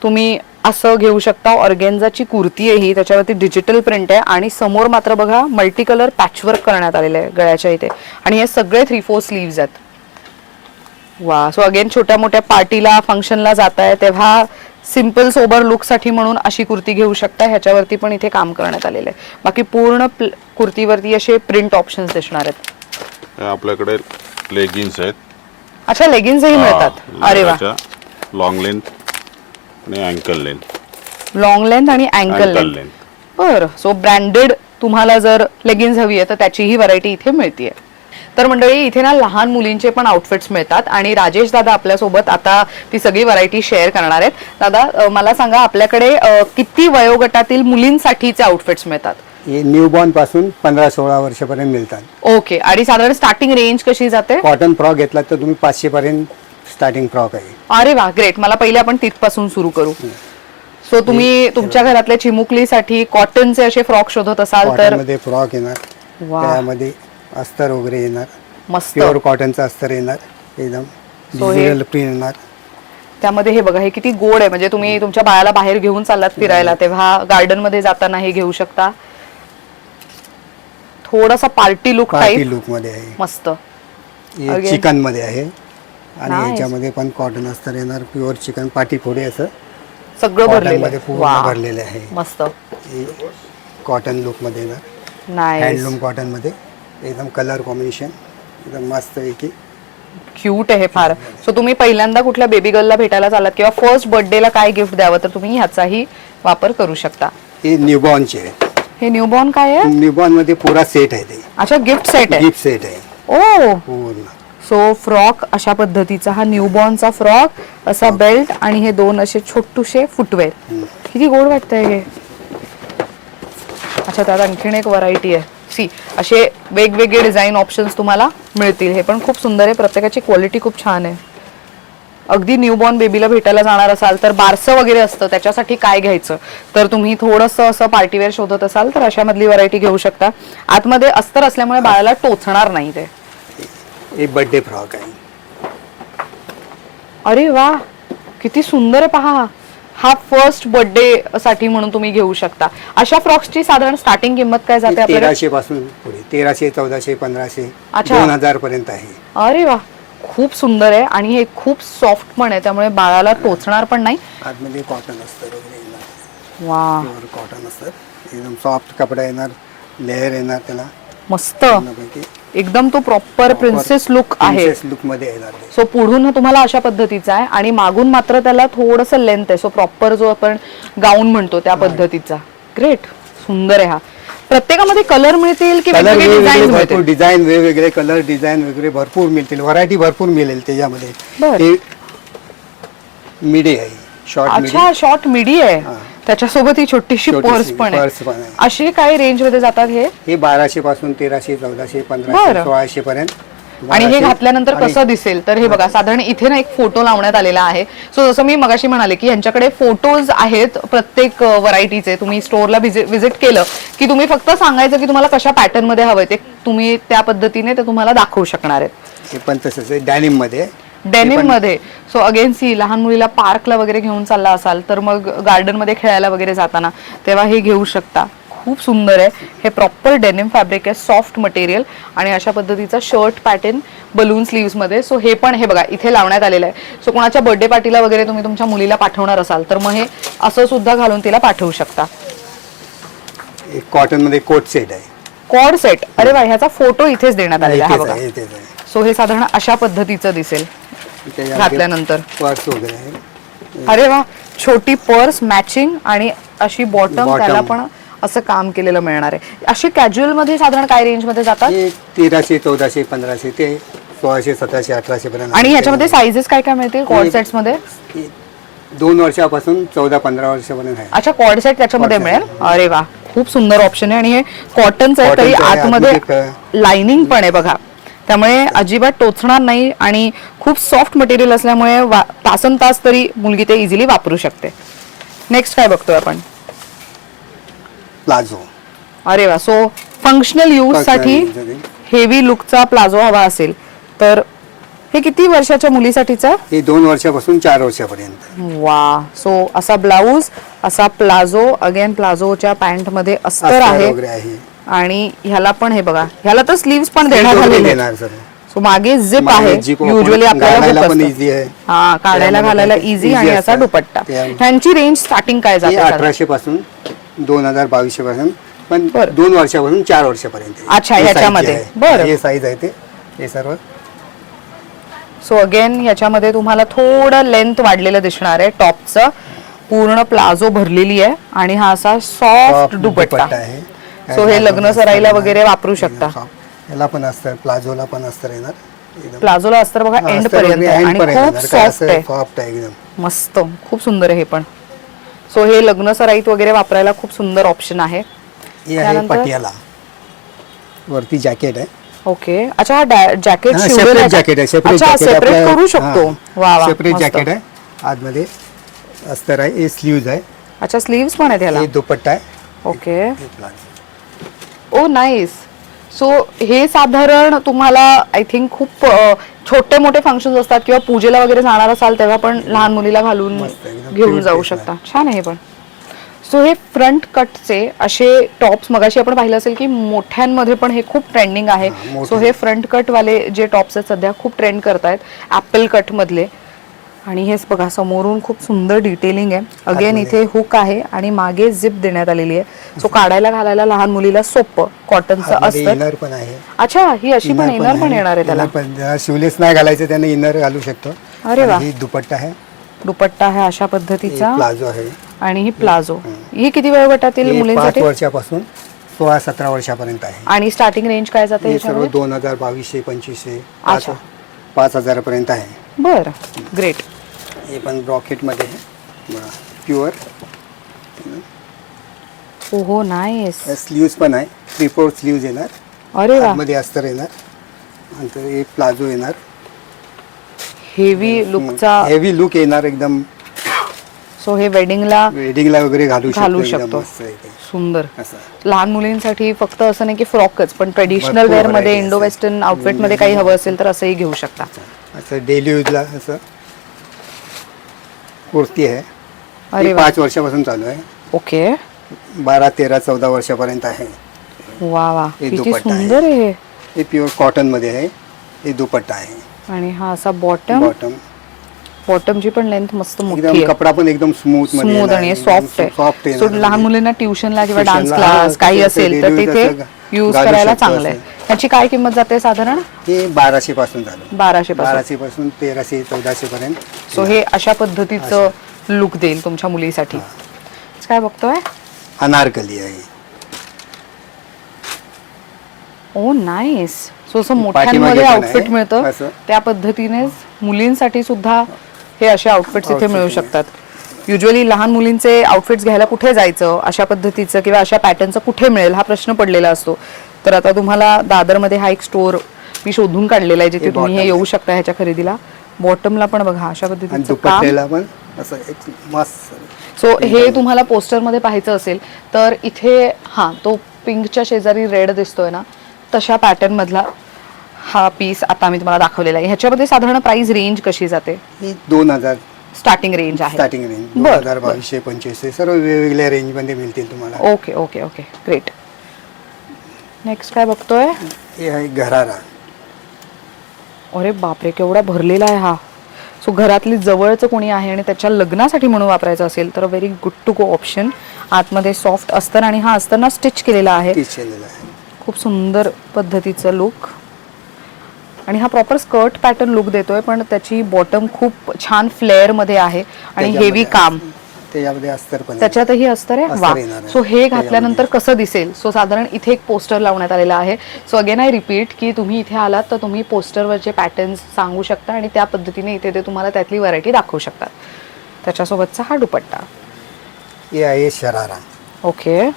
तुम्ही असं घेऊ शकता. ऑर्गेन्झाची कुर्ती आहे ही, त्याच्यावरती डिजिटल प्रिंट आहे आणि समोर मात्र बघा मल्टी कलर पॅचवर्क करण्यात आलेलं आहे गळ्याच्या इथे, आणि हे सगळे 3/4 स्लीव्ज आहेत. वा. सो अगेन छोट्या मोठ्या पार्टीला फंक्शनला जाताय तेव्हा सिंपल सोबर लुक साठी म्हणून अशी कुर्ती घेऊ शकता. ह्याच्यावरती पण इथे काम करण्यात आलेलं आहे. बाकी पूर्ण कुर्तीवरती असे प्रिंट ऑप्शन्स दिसणार आहेत. आपल्याकडे लेगिन्स आहेत. अच्छा, लेगिन्सही मिळतात. अरे वा. लॉंग लेंथ आणि अँकल लेंथ. लॉंग लेंथ आणि अँकल लेंथ. बरं. सो ब्रँडेड तुम्हाला जर लेगिन्स हवी आहे तर त्याचीही व्हरायटी इथे मिळतीये. तर मंडळी इथे ना लहान मुलींचे पण आउटफिट्स मिळतात आणि राजेश दादा आपल्यासोबत आता ती सगळी व्हरायटी शेअर करणार आहेत. दादा मला सांगा, आपल्याकडे किती वयोगटातील मुलींसाठीचे आउटफिट्स मिळतात? हे न्यूबॉर्न पासून 15-16 वर्षापर्यंत मिळतात. ओके. आणि साधारण स्टार्टिंग रेंज कशी जाते? कॉटन फ्रॉक घेतला तर तुम्ही 500 पर्यंत स्टार्टिंग फ्रॉक आहे. अरे वा, ग्रेट. मला पहिले आपण तिथपासून सुरू करू. सो तुम्ही तुमच्या घरातल्या चिमुकलीसाठी कॉटनचे असे फ्रॉक शोधत असाल तर मध्ये फ्रॉक येणार, त्यामध्ये अस्तर वगैरे येणार, मस्त प्युअर कॉटनचं अस्तर येणार, एकदम डिजिटल प्रिंट येणार. त्यामध्ये हे बघा, हे किती गोड आहे. म्हणजे तुम्ही तुमच्या बाळाला बाहेर घेऊन चाललात फिरायला तेव्हा गार्डन मध्ये जाताना हे घेऊ शकता. थोडासा पार्टी लुक लुक मध्ये आहे. मस्त. चिकन मध्ये आहे आणि Nice. याच्यामध्ये पण कॉटन अस्तर येणार, प्युअर चिकन पाटी फोडे असं सगळं भरलेलं मध्ये आहे. पूर्ण वा. भरलेले आहे. मस्त. कॉटन लुक मध्ये येणार, नाईस. हँडलूम कॉटन मध्ये एकदम कलर कॉम्बिनेशन एकदम मस्त आहे की क्यूट आहे हे फार. सो तुम्ही पहिल्यांदा कुठल्या बेबी गर्लला भेटायला चालात किंवा फर्स्ट बर्थडेला काय गिफ्ट द्यावं तर तुम्ही ह्याचाही वापर करू शकता. हे न्यूबॉर्नचे आहे. हे न्यूबॉर्न काय आहे? न्यूबॉर्न मध्ये पुरा सेट आहे ते. अच्छा, गिफ्ट सेट आहे. गिफ्ट सेट आहे ओ. पूर्ण. सो फ्रॉक अशा पद्धतीचा, हा न्यूबॉर्नचा फ्रॉक, असा बेल्ट आणि हे दोन असे छोटूशे फुटवेअर. किती गोड वाटतंय हे. अच्छा, त्यात आणखीन एक व्हरायटी आहे. सी, असे वेगवेगळे डिझाईन ऑप्शन्स तुम्हाला मिळतील. हे पण खूप सुंदर आहे, प्रत्येकाची क्वालिटी खूप छान आहे. अगदी न्यूबॉर्न बेबीला भेटायला जाणार असाल तर बारसं वगैरे असतं त्याच्यासाठी काय घ्यायचं तर तुम्ही थोडंसं असं पार्टीवेअर शोधत असाल तर अशामधली व्हरायटी घेऊ शकता. आतमध्ये अस्तर असल्यामुळे बाळाला टोचणार नाही ते. एक बर्थडे फ्रॉक आहे. अरे वा, किती सुंदर आहे पहा. हा फर्स्ट बर्थडे साठी म्हणून तुम्ही घेऊ शकता. अशा फ्रॉक्सची साधारण स्टार्टिंग किंमत काय जाते आपल्याला? 1300 पासून पुढे 1300, 1400, 1500, अच्छा. 2000 पर्यंत आहे. अरे वा, खूप सुंदर आहे आणि हे खूप सॉफ्ट पण आहे, त्यामुळे बाळाला टोचणार पण नाही. आतमध्ये कॉटन अस्तर वगैरे येणार. वा. प्युअर कॉटन अस्तर, एकदम सॉफ्ट कपडा येणार, लेअर येणार त्याला मस्त. एकदम तो प्रॉपर प्रिन्सेस लुक आहे. लुक मध्ये येणार. सो पुढून तुम्हाला अशा पद्धतीचा आहे आणि मागून मात्र त्याला थोडस लेंथ आहे. सो प्रॉपर जो आपण गाऊन म्हणतो त्या पद्धतीचा. ग्रेट, सुंदर आहे हा. प्रत्येकामध्ये कलर मिळतील की कलर वेगवेगळे डिझाईन भरपूर मिळतील? डिझाईन वेगवेगळे कलर डिझाईन वगैरे भरपूर मिळतील, व्हरायटी भरपूर मिळेल त्याच्यामध्ये. बरं. मिडी आहे, शॉर्ट मिडी. अच्छा, शॉर्ट मिडी आहे. त्याच्यासोबत ही छोटीशी पर्स पण आहे. अशी काय रेंज मध्ये जातात हे? हे 1200 पासून 1300, 1400, 1500, बरं. 1600 पर्यंत. आणि हे 1200 घातल्यानंतर आणि कसं दिसेल तर हे बघा, साधारण इथे ना एक फोटो लावण्यात आलेला आहे. सो जसं मी मगाशी म्हणाले की यांच्याकडे फोटोज आहेत प्रत्येक व्हरायटीचे. तुम्ही स्टोअरला व्हिजिट केलं की तुम्ही फक्त सांगायचं की तुम्हाला कशा पॅटर्न मध्ये हवंय, ते तुम्ही त्या पद्धतीने ते तुम्हाला दाखवू शकणार आहेत. हे पण तसंच आहे, डॅनिम मध्ये. डेनिम मध्ये. सो अगेन सी, लहान मुलीला पार्कला वगैरे घेऊन चालला असाल तर मग गार्डन मध्ये खेळायला वगैरे जाताना तेव्हा हे घेऊ शकता. खूप सुंदर आहे. हे प्रॉपर डेनिम फॅब्रिक आहे, सॉफ्ट मटेरियल आणि अशा पद्धतीचा शर्ट पॅटर्न बलून स्लीव्स मध्ये. सो हे पण हे बघा इथे लावण्यात आलेलं आहे. सो कोणाच्या बर्थडे पार्टीला वगैरे तुम्ही तुमच्या मुलीला पाठवणार असाल तर मग हे असं सुद्धा घालून तिला पाठवू शकता. एक कॉटन मध्ये कोट सेट आहे, कॉर्ड सेट. अरे वा, ह्याचा फोटो इथेच देण्यात आलेला आहे. हा बघा. इथेच आहे. सो हे साधारण अशा पद्धतीचं दिसेल घातल्यानंतर. पर्स वगैरे आहे. अरे वा, छोटी पर्स मॅचिंग आणि अशी बॉटम, त्याला पण असं काम केलेलं मिळणार आहे. अशी कॅज्युअल मध्ये साधारण काय रेंज मध्ये जातात? 1300, 1400, 1500 ते 1600, 1700, 1800 पर्यंत. आणि ह्याच्यामध्ये साईजेस काय काय मिळतील कॉर्ड सेट्स मध्ये? 2 वर्षापासून 14-15 वर्षापर्यंत आहे. अच्छा, कॉर्ड सेट त्याच्यामध्ये Cord मिळेल. अरे वा, खूप सुंदर ऑप्शन आहे. आणि हे कॉटनचं आहे, तरी Cottonचं आहे, आतमध्ये आतमध्ये लाइनिंग पण आहे बघा, त्यामुळे अजिबात टोचणार नाही आणि खूप सॉफ्ट मटेरियल असल्यामुळे तासन तास तरी मुलगी ते इझिली वापरू शकते. नेक्स्ट काय बघतोय आपण? प्लाझो. अरे वा, सो फंक्शनल यूज साठी हेवी लुकचा प्लाझो हवा असेल तर हे किती वर्षाच्या मुलीसाठीचा? हे 2 वर्षापासून 4 वर्षापर्यंत. वा, सो असा ब्लाऊज, असा प्लाझो, अगेन प्लाझोच्या पॅन्ट मध्ये अस्तर अस्तर आहे. वगैरे आहे. आणि ह्याला पण हे बघा, ह्याला तर स्लीव्स पण देण्यात दोन्ही आलेले आहेत. देणार सर. सो मागे जिप मागे आहे, zip open, युजली आपल्याला घालायला hook पण असतं. easy आहे. हा, काढायला त्यामुळे घालायला ते इझी easy आणि असा असतं. दुपट्टा. त्यामुळे- ह्यांची रेंज स्टार्टिंग काय हे जाते? 1800 पासून 2022 पासून, पण बरं. 2 वर्षापासून 4 वर्षापर्यंत आहे. अच्छा, हे size ह्याच्यामध्ये. आहे. बरं. हे साईज आहे ते, हे सर्व. सो अगेन ह्याच्यामध्ये तुम्हाला थोडं लेंथ वाढलेलं दिसणार आहे. टॉपचं पूर्ण प्लाझो भरलेली आहे आणि हा असा सॉफ्ट Soft दुपट्टा आहे. सो हे लग्न सराईला वगैरे वापरू शकता. याला पण असतं, प्लाझोला पण अस्तर येणार. एकदम प्लाझोला अस्तर बघा एंड अस्तर पर्यंत वगैरे आहे end आणि पर्यंत खूप येणार. काय सॉफ्ट असं आहे, soft आहे एकदम. मस्त, खूप सुंदर आहे हे पण. सो हे लग्न सराईत वगैरे वापरायला खूप सुंदर ऑप्शन आहे. हे आहे त्यानंतर- पटियाला. वरती जॅकेट आहे. ओके, अच्छा, हा जॅकेट सेपरेट जॅकेट आहे. सेपरेट करू शकतो. वा वा, सेपरेट मस्त. जॅकेट आहे. आतमध्ये अस्तर आहे. हे स्लीव्ज आहे. अच्छा, स्लीव्स पण आहेत ह्याला. हे दुपट्टा आहे. ओके, हे प्लाझो. ओ नाईस. सो हे साधारण तुम्हाला आय थिंक खूप छोटे मोठे फंक्शन्स असतात किंवा पूजेला वगैरे जाणार असाल तेव्हा पण लहान मुलीला घालून मस्त, एकदम घेऊन cute जाऊ piece शकता. छान आहे हे पण. सो हे फ्रंट कटचे असे टॉप्स मगाशी आपण पाहिलं असेल की मोठ्यांमध्ये पण हे खूप ट्रेंडिंग आहे. मोठे. सो हे फ्रंट कट वाले जे टॉप्स आहेत सध्या खूप ट्रेंड करतायत, ऍपल कट मधले. आणि हेच बघा, समोरून खूप सुंदर डिटेलिंग आहे. अगेन इथे हुक आहे आणि मागे झिप देण्यात आलेली आहे. सो काढायला घालायला लहान मुलीला सोपं, कॉटनचं आतमध्ये असतं. इनर पण आहे. अच्छा, ही अशी पण इनर पण येणार आहे त्याला. Inner पण ज्याला शिवलेस नाही घालायचं त्याने इनर घालू शकतो. अरे वा. आणि ही दुपट्टा आहे. दुपट्टा आहे अशा पद्धतीचा प्लाझो आहे. आणि ही प्लाझो. ही किती वयोगटातील हे 5 मुलींसाठी? वर्षापासून 16-17 वर्षापर्यंत आहे. आणि स्टार्टिंग रेंज काय जाते हे सर्व ह्याच्यामध्ये? 2000, 2200, अच्छा. 5000 पर्यंत आहे. बरं, ग्रेट. हे पण ब्रॉकेट मध्ये आहे. प्युअर. ओहो, नाईस. स्लीव्स पण आहे. 3/4 स्लीव्स येणार. अरे वा, मध्ये अस्तर येणार. नंतर हे प्लाझो येणार. हेवी लुकचा. हेवी लुक येणार एकदम. सो हे वेडिंगला वेडिंगला वगैरे घालू घालू एकदम शकतो. मस्त आहे ते. सुंदर. असं. लहान मुलींसाठी फक्त असं नाही की फ्रॉकच, पण ट्रेडिशनल भरपूर वेअर मध्ये, variety इंडो असते. वेस्टर्न आउटफिट मध्ये काही हवं असेल तर असंही घेऊ शकता. असं डेली यूजला असं कुर्ती आहे. अरे ही वा. 5 वर्षापासून चालू आहे. ओके, 12, 13, 14 वर्षापर्यंत आहे. वा वा, हे किती दुपट्टा आहे. सुंदर आहे. हे प्युअर कॉटन मध्ये आहे. हे दुपट्टा आहे. आणि हा असा बॉटम. बॉटम बॉटमची पण लेंथ मस्त मोठी एकदम आहे. कपडा पण एकदम स्मूथ मध्ये स्मूथ येणार. आणि एकदम सॉफ्ट आहे. soft येणार सो म्हणजे. लहान मुलींना ट्युशनला किंवा डान्स ट्युशनला, क्लास काही तसं असेल तर daily use तिथे असं यूज घालू करायला शकतो चांगलं आहे. असं. त्याची काय किंमत जाते साधारण? हे 1200 पासून चालू. 1200 पासून. 1200 पासून 1300, 1400 पर्यंत. सो हे अशा पद्धतीचं लुक देईल तुमच्या मुलीसाठी. काय बघतोय? अनारकली आहे. ओ नाईस. सो असं पाठीमागे मोठ्यांमध्ये पण आउटफिट आहे. मिळतं असं. त्या पद्धतीनेच मुलींसाठी सुद्धा हे असे आउटफिट्स इथे मिळू शकतात. युजली लहान मुलींचे आउटफिट्स घ्यायला कुठे जायचं, अशा पद्धतीचं किंवा अशा पॅटर्नचं कुठे मिळेल हा प्रश्न पडलेला असतो. तर आता तुम्हाला दादरमध्ये हा एक स्टोअर मी शोधून काढलेला आहे जिथे तुम्ही हे येऊ शकता ह्याच्या खरेदीला. बॉटमला पण बघा अशा आणि पद्धतीचं काम. दुपट्ट्याला पण असं एक मस्त. सो हे तुम्हाला पोस्टर मध्ये पाहायचं असेल तर इथे हा तो पिंकच्या शेजारी रेड दिसतोय ना, तशा पॅटर्न मधला हा पीस आता मी तुम्हाला दाखवलेला आहे. ह्याच्यामध्ये साधारण प्राइस रेंज कशी जाते? हे 2000 स्टार्टिंग रेंज आहे. Starting range. बरं, 2000, 2200, 2500 सर्व वेगवेगळ्या रेंज मध्ये मिळतील तुम्हाला. Okay okay okay, great. Next काय बघतोय? हे आहे घरारा. अरे बापरे, केवढा भरलेला आहे हा. सो घरातली जवळचं कोणी आहे आणि त्याच्या लग्नासाठी म्हणून वापरायचं असेल तर very good to go option. आतमध्ये सॉफ्ट अस्तर आणि हा अस्तर ना स्टिच केलेला आहे. तीच केलेलं आहे. खूप सुंदर पद्धतीचं लुक. आणि हा प्रॉपर स्कर्ट पॅटर्न लुक देतोय, पण त्याची बॉटम खूप छान फ्लेअर मध्ये आहे आणि त्याच्यामध्ये हेवी काम. त्याच्यामध्ये अस्तर पण आहे. त्याच्यातही अस्तर आहे. अस्तर वा. येणार आहे. सो हे घातल्यानंतर कसं दिसेल, सो साधारण इथे एक पोस्टर लावण्यात आलेला आहे. सो अगेन आय रिपीट की तुम्ही इथे आलात तर तुम्ही पोस्टरवरचे पॅटर्न्स सांगू शकता आणि त्या पद्धतीने इथे ते तुम्हाला त्यातली व्हरायटी दाखवू शकतात. त्याच्यासोबतचा हा दुपट्टा. हे आहे शरारा. ओके,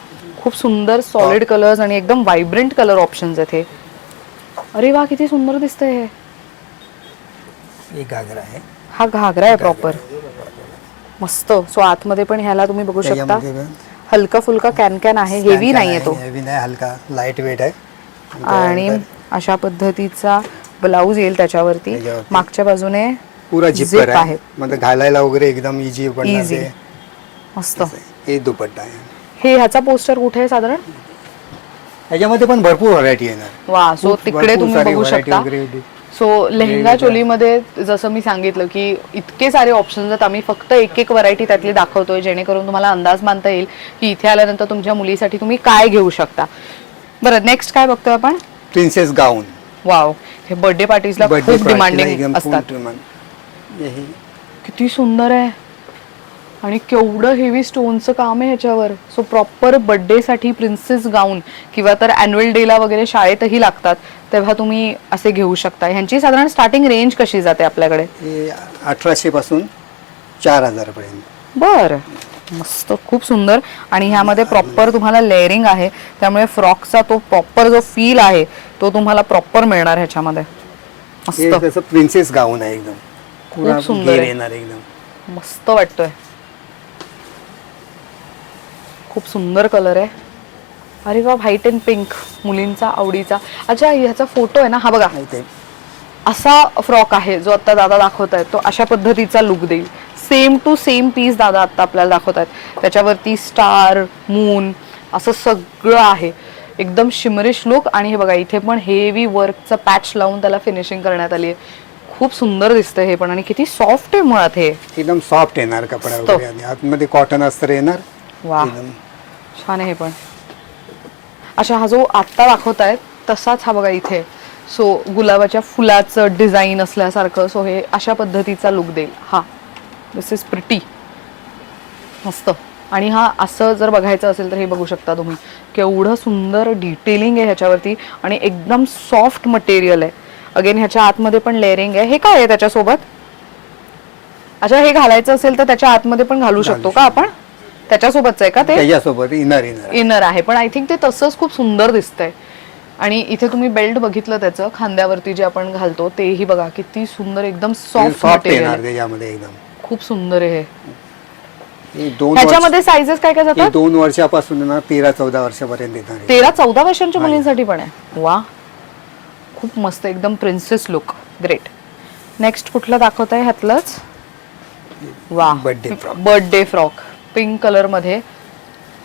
खूप सुंदर सॉलिड कलर्स आणि एकदम व्हायब्रंट कलर ऑप्शन्स आहेत हे. अरे वा, किती सुंदर दिसतंय हे. हे घागरा आहे. हा घागरा आहे प्रॉपर, मस्त. सो आतमध्ये पण ह्याला तुम्ही बघू शकता त्याच्यामध्ये हलका फुलका कॅन आहे, हेवी नाहीये तो. हेवी नाही, हलका लाईट वेट आहे. आणि अशा पद्धतीचा ब्लाऊज येईल त्याच्यावरती. त्याच्यावरती. मागच्या बाजूने पुरा zip झिपर आहे. आहे, म्हणजे घालायला वगैरे एकदम इझी पडणार Easy. ते. मस्त. हे दुपट्टा आहे. हे ह्याचा पोस्टर कुठे आहे साधारण? ह्याच्यामध्ये पण भरपूर व्हरायटी येणार. वा. सो खूप तिकडे भरपूर तुम्ही सारी बघू variety शकता. वगैरे होती. सो लेहंगा चोलीमध्ये जसं मी सांगितलं की इतके सारे ऑप्शन्स आहेत, आम्ही फक्त एक एक व्हरायटी त्यातली दाखवतोय जेणेकरून तुम्हाला अंदाज बांधता येईल की इथे आल्यानंतर तुमच्या मुलीसाठी तुम्ही काय घेऊ शकता. बरं, नेक्स्ट काय बघतोय आपण? प्रिन्सेस गाऊन. वाव, हे बर्थडे पार्टीजला बर्थडे खूप डिमांडिंग असतात. किती सुंदर आहे आणि केवढं हेवी स्टोनचं काम आहे ह्याच्यावर. सो प्रॉपर बर्थडेसाठी प्रिन्सेस गाऊन किंवा तर ॲन्युअल डेला वगैरे शाळेतही लागतात तेव्हा तुम्ही असे घेऊ शकता. ह्यांची साधारण स्टार्टिंग रेंज कशी जाते आपल्याकडे? हे 1800 पासून 4000 पर्यंत. बर, मस्त, खूप सुंदर. आणि ह्यामध्ये प्रॉपर तुम्हाला लेअरिंग आहे, त्यामुळे फ्रॉकचा तो प्रॉपर जो फील आहे तो तुम्हाला प्रॉपर मिळणार ह्याच्यामध्ये. हे मस्त, तसं प्रिन्सेस गाऊन आहे एकदम. पुरा सुंदर घेर आहे. येणार एकदम. मस्त वाटतोय. खूप सुंदर कलर आहे. अरे वा, व्हाईट अँड पिंक, मुलींचा आवडीचा. अच्छा, ह्याचा फोटो आहे ना, हा बघा. माहिती असा फ्रॉक आहे जो आता दादा दाखवत आहेत, तो अशा पद्धतीचा लुक देईल. सेम टू सेम पीस दादा आता आपल्याला दाखवत आहेत. त्याच्यावरती स्टार, मून असं सगळं आहे, एकदम शिमरिश लुक. आणि हे बघा, इथे पण हेवी वर्कचं पॅच लावून त्याला फिनिशिंग करण्यात आली आहे. खूप सुंदर दिसतंय हे पण, आणि किती सॉफ्ट आहे मुळात हे. एकदम सॉफ्ट येणार कपडा वगैरे, आणि आतमध्ये कॉटन अस्तर येणार. वा, एकदम छान आहे हे पण. अच्छा, हा जो आत्ता दाखवतायत तसाच हा बघा इथे. सो गुलाबाच्या फुलाचं डिझाईन असल्यासारखं. सो हे अशा पद्धतीचा लुक देईल. हा, दिस इज प्रिटी, मस्त. आणि हा असं जर बघायचं असेल तर हे बघू शकता तुम्ही, केवढं सुंदर डिटेलिंग आहे ह्याच्यावरती आणि एकदम सॉफ्ट मटेरियल आहे. अगेन ह्याच्या आतमध्ये पण लेअरिंग आहे. हे काय आहे त्याच्यासोबत? अच्छा, हे घालायचं असेल तर त्याच्या आतमध्ये पण घालू शकतो का आपण? त्याच्यासोबतच आहे का ते? त्याच्यासोबत इनर इनर आहे, पण आय थिंक ते तसंच खूप सुंदर दिसतंय. आणि इथे तुम्ही बेल्ट बघितलं त्याचं खांद्यावरती जे आपण घालतो तेही बघा, किती सुंदर, एकदम सॉफ्ट मटेरियल येणार आहे. त्याच्यामध्ये एकदम. खूप सुंदर आहे हे. हे 2 ह्याच्यामध्ये साईजेस काय काय जातात? 2 वर्षापासून ना 13-14 वर्षापर्यंत येणार आहे. 13-14 वर्षांच्या मुलींसाठी पण आहे. वा, खूप मस्त, एकदम प्रिन्सेस लुक. ग्रेट. नेक्स्ट कुठलं दाखवताय ह्यातलंच? वा, बर्थडे फ्रॉक पिंक कलर मध्ये.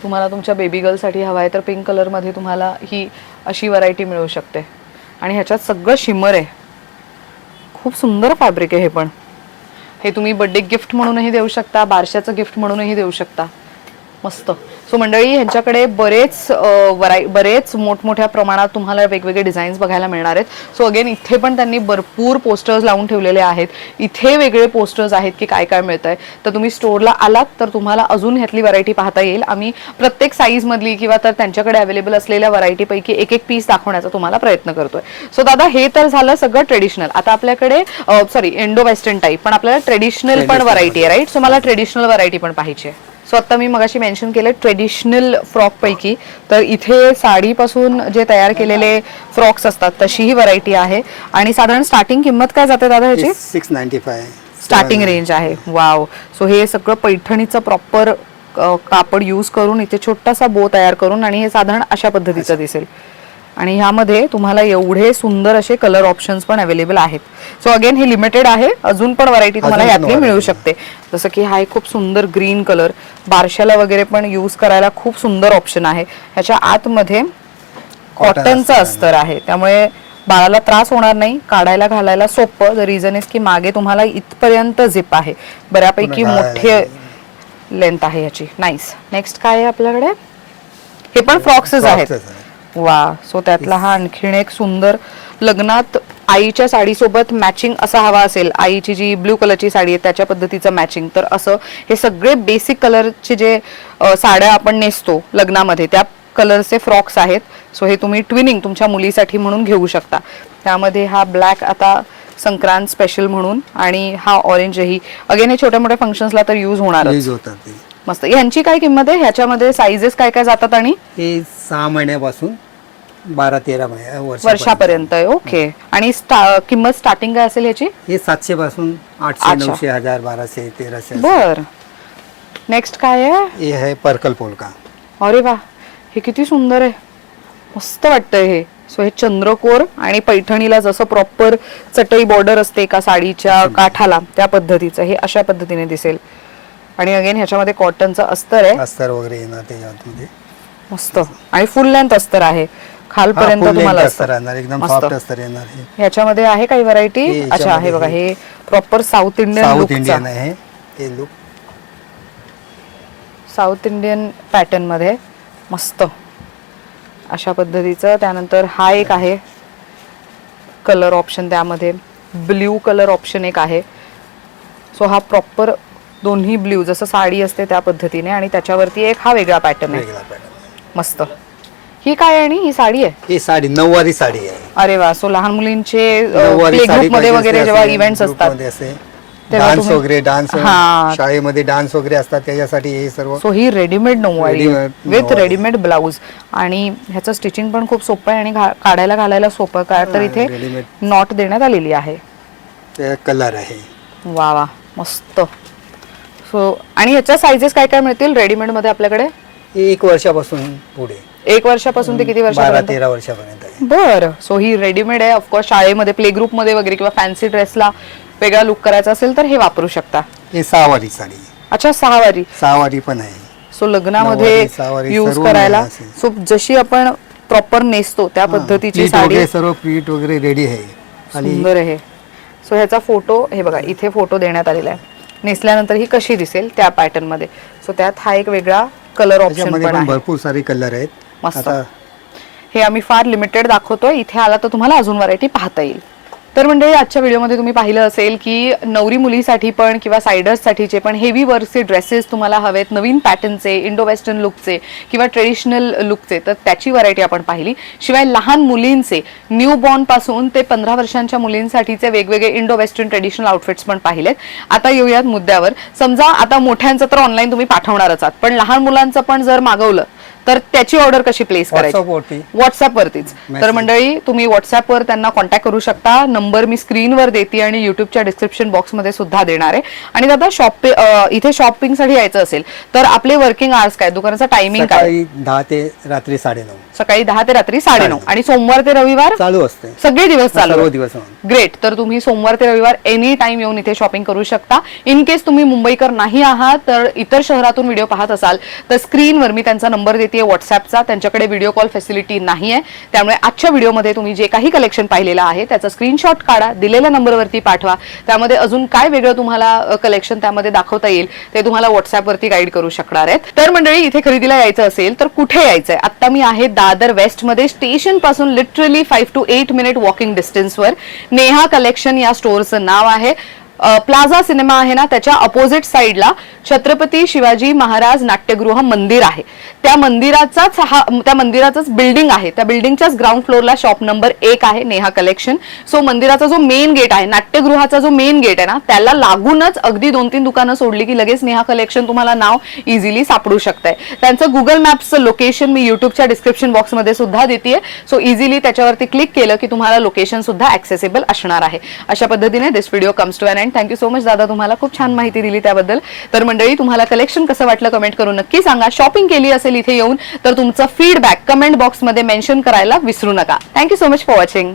तुम्हाला तुमच्या बेबी गर्ल साठी हवा आहे तर पिंक कलर मध्ये तुम्हाला ही अशी व्हरायटी मिळू शकते. आणि ह्याच्यात सगळं शिमर आहे. खूप सुंदर फॅब्रिक आहे हे पण. हे तुम्ही बर्थडे गिफ्ट म्हणूनही देऊ शकता, बारशाचं गिफ्ट म्हणूनही देऊ शकता. मस्त. सो मंडळी, ह्यांच्याकडे बरेच मोठमोठ्या प्रमाणात तुम्हाला वेगवेगळे डिझाईन्स बघायला मिळणार आहेत. सो अगेन इथे पण त्यांनी भरपूर पोस्टर्स लावून ठेवलेले आहेत. इथे वेगळे पोस्टर्स आहेत की काय काय मिळतंय. तर तुम्ही स्टोअरला आलात तर तुम्हाला अजून ह्यातली व्हरायटी पाहता येईल. आम्ही प्रत्येक साईजमधली किंवा तर त्यांच्याकडे अवेलेबल असलेल्या व्हरायटीपैकी एक एक पीस दाखवण्याचा तुम्हाला प्रयत्न करतोय. सो दादा, हे तर झालं सगळं ट्रेडिशनल. आता आपल्याकडे इंडो वेस्टर्न टाईप, पण आपल्याला ट्रेडिशनल पण व्हरायटी आहे, राईट? सो मला ट्रेडिशनल व्हरायटी पण पाहिजे. सो आता मी मगाशी मेन्शन केलं ट्रेडिशनल फ्रॉक पैकी, तर इथे साडीपासून जे तयार केलेले फ्रॉक्स असतात तशी ही व्हरायटी आहे. आणि साधारण स्टार्टिंग किंमत काय जाते दादा ह्याची? 695 स्टार्टिंग रेंज आहे. वाव. सो हे सगळं पैठणीचं प्रॉपर कापड यूज करून इथे छोटासा बो तयार करून, आणि हे साधारण अशा पद्धतीचं दिसेल. आणि ह्यामध्ये तुम्हाला एवढे सुंदर असे कलर ऑप्शन्स पण अवेलेबल आहेत. सो अगेन हे लिमिटेड आहे, अजून पण व्हरायटी तुम्हाला यातली मिळू शकते. जसं की हा एक खूप सुंदर ग्रीन कलर, बारशाला वगैरे पण यूज करायला खूप सुंदर ऑप्शन आहे. ह्याच्या आतमध्ये कॉटनचं अस्तर आहे, त्यामुळे बाळाला त्रास होणार नाही, काढायला घालायला सोपं. द रिझन इज की मागे तुम्हाला इथपर्यंत झिप आहे, बऱ्यापैकी मोठे लेंथ आहे ह्याची. नाईस. नेक्स्ट काय आहे आपल्याकडे? हे पण फ्रॉक्सच आहेत. वा. सो त्यातला हा आणखीन एक सुंदर लग्नात आईच्या साडीसोबत मॅचिंग असा हवा असेल, आईची जी ब्ल्यू कलरची साडी आहे त्याच्या पद्धतीचं मॅचिंग, तर असं हे सगळे बेसिक कलरचे जे साड्या आपण नेसतो लग्नामध्ये त्या कलरचे फ्रॉक्स आहेत. सो हे तुम्ही ट्विनिंग तुमच्या मुलीसाठी म्हणून घेऊ शकता. त्यामध्ये हा ब्लॅक आता संक्रांत स्पेशल म्हणून, आणि हा ऑरेंजही अगेन हे छोट्या मोठ्या फंक्शन्सला तर यूज होणार यूज होतात ते. मस्त. ह्यांची काय किंमत आहे? ह्याच्यामध्ये साईजेस काय काय जातात? आणि हे 6 महिन्यापासून 12-13 वर्षापर्यंत आहे. ओके. आणि किंमत स्टार्टिंग काय असेल ह्याची? हे 700 पासून 800, 900, 1000, 1200, 1300. बर. नेक्स्ट काय आहे? हे आहे पर्कल पोलका. अरे वा, हे किती सुंदर आहे, मस्त वाटतंय हे. सो हे चंद्रकोर आणि पैठणीला जसं प्रॉपर चटई बॉर्डर असते का साडीच्या काठाला, त्या पद्धतीचं हे अशा पद्धतीने दिसेल. आणि अगेन ह्याच्यामध्ये कॉटनचं अस्तर आहे, अस्तर वगैरे येणार त्याच्यामध्ये. मस्त. आणि फुल लेंथ अस्तर आहे खालपर्यंत तुम्हाला अस्तर येणार, एकदम सॉफ्ट अस्तर येणार. ह्याच्यामध्ये आहे काही व्हरायटी? अच्छा, हे बघा, हे प्रॉपर साऊथ इंडियन आहे. हे लुक साऊथ इंडियन पॅटर्न मध्ये मस्त अशा पद्धतीचं. त्यानंतर हा एक आहे कलर ऑप्शन, त्यामध्ये ब्ल्यू कलर ऑप्शन एक आहे. सो हा प्रॉपर दोन्ही ब्ल्यू जसं साडी असते त्या पद्धतीने, आणि त्याच्यावरती एक हा वेगळा पॅटर्न आहे. मस्त. ही काय आहे? आणि ही साडी आहे? ही साडी नऊवारी साडी आहे. अरे वा. सो लहान मुलींचे प्ले ग्रुप मध्ये वगैरे जेव्हा इव्हेंट्स असतात डान्स वगैरे, शाळेमध्ये डान्स वगैरे असतात त्याच्यासाठी हे सर्व. So he readymade nauvari with readymade blouse, आणि ह्याचं स्टिचिंग पण खूप सोपं आहे आणि काढायला घालायला सोपं, काय तर इथे नॉट देण्यात आलेली आहे. कलर आहे. वा वा, मस्त. सो आणि ह्याच्या साईजेस काय काय मिळतील रेडीमेड मध्ये आपल्याकडे? 1 वर्षापासून पुढे. 1 वर्षापासून ते किती वर्षापर्यंत? 12-13 वर्षापर्यंत आहे. बरं. सो ही रेडीमेड आहे. ऑफकोर्स शाळेमध्ये प्ले ग्रुप मध्ये वगैरे किंवा फॅन्सी ड्रेसला वेगळा लुक करायचा असेल तर हे वापरू शकता. हे 6 वारी साडी. अच्छा, 6 वारी. 6 वारी पण आहे. सो लग्नामध्ये यूज करायला, सो जशी आपण प्रॉपर नेसतो त्या पद्धतीची साडी, सर्व प्रिंट वगैरे रेडी आहे. सुंदर आहे. सो ह्याचा फोटो हे बघा, इथे फोटो देण्यात आलेला आहे. नेसल्यानंतर ही कशी दिसेल त्या पॅटर्न मध्ये. सो त्यात हा एक वेगळा कलर ऑप्शन पण आहे. भरपूर सारे कलर आहेत. मस्त. हे आम्ही फार लिमिटेड दाखवतोय, इथे आला तर तुम्हाला अजून व्हरायटी पाहता येईल. तर मंडळी, आजच्या व्हिडिओमध्ये तुम्ही पाहिलं असेल की नवरी मुलीसाठी पण किंवा सायडर्ससाठीचे पण हेवी वर्कचे ड्रेसेस तुम्हाला हवेत, नवीन पॅटर्नचे, इंडो वेस्टर्न लुकचे किंवा ट्रेडिशनल लुकचे, तर त्याची व्हरायटी आपण पाहिली. शिवाय लहान मुलींचे न्यू बॉर्न पासून ते 15 वर्षांच्या मुलींसाठीचे वेगवेगळे इंडो वेस्टर्न ट्रेडिशनल आउटफिट्स पण पाहिलेत. आता येऊयात मुद्द्यावर. समजा आता मोठ्यांचं तर ऑनलाईन तुम्ही पाठवणारच आहात, पण लहान मुलांचं पण जर मागवलं तर त्याची ऑर्डर कशी प्लेस करायची? व्हॉट्सअप वरतीच. तर मंडळी, तुम्ही व्हॉट्सअप वर त्यांना कॉन्टॅक्ट करू शकता. नंबर मी स्क्रीनवर देते आणि युट्यूबच्या डिस्क्रिप्शन बॉक्स मध्ये सुद्धा देणार आहे. आणि दादा, इथे शॉपिंग साठी यायचं असेल तर आपले वर्किंग आवर्स काय, दुकानाचा टायमिंग काय? 10 ते रात्री 9:30. सकाळी 10 ते रात्री 9:30. आणि सोमवार ते रविवार चालू असते, सगळे दिवस चालू? दिवस. ग्रेट. तर तुम्ही सोमवार ते रविवार एनी टाइम येऊन इथे शॉपिंग करू शकता. इन केस तुम्ही मुंबईकर नाही आहात तर इतर शहरातून व्हिडिओ पाहत असाल तर स्क्रीनवर मी त्यांचा नंबर देते व्हॉट्सअपचा. त्यांच्याकडे व्हिडिओ कॉल फॅसिलिटी नाहीये, त्यामुळे आजच्या व्हिडिओमध्ये तुम्ही जे काही कलेक्शन पाहिलेलं आहे त्याचा स्क्रीनशॉट काढा, दिलेल्या नंबरवरती पाठवा. त्यामध्ये अजून काय वेगळं तुम्हाला कलेक्शन त्यामध्ये दाखवता येईल ते तुम्हाला व्हॉट्सअपवरती गाईड करू शकणार आहेत. तर मंडळी, इथे खरेदीला यायचं असेल तर कुठे यायचंय? आता मी आहे दादर वेस्ट मध्ये, स्टेशन पासून लिटरली 5 to 8 मिनिट वॉकिंग डिस्टन्सवर. नेहा कलेक्शन या स्टोअरचं नाव आहे. प्लाझा सिनेमा आहे ना, त्याच्या अपोजिट साइडला छत्रपती शिवाजी महाराज नाट्यगृह मंदिर आहे. त्या मंदिराचाच बिल्डिंग आहे. त्या बिल्डिंगच्याच ग्राउंड फ्लोअरला शॉप नंबर 1 आहे नेहा कलेक्शन. सो मंदिराचा जो मेन गेट आहे, नाट्यगृहाचा जो मेन गेट आहे ना, त्याला लागूनच अगदी 2-3 दुकानं सोडली की लगेच नेहा कलेक्शन तुम्हाला नाव इझिली सापडू शकतंय. त्यांचं गुगल मॅप्सचं लोकेशन मी युट्यूबच्या डिस्क्रिप्शन बॉक्स मध्ये सुद्धा देतेय. सो इझिली त्याच्यावरती क्लिक केलं की तुम्हाला लोकेशन सुद्धा ऍक्सेसिबल असणार आहे. अशा पद्धतीने this video comes to an end. Thank you so much दादा, तुम्हाला खूप छान माहिती दिली त्याबद्दल. तर मंडळी, तुम्हाला कलेक्शन कसं वाटलं कमेंट करून नक्की सांगा. शॉपिंग केली असेल इथे येऊन तर तुमचं फीडबॅक कमेंट बॉक्स मध्ये मेन्शन करायला विसरू नका. Thank you so much for watching.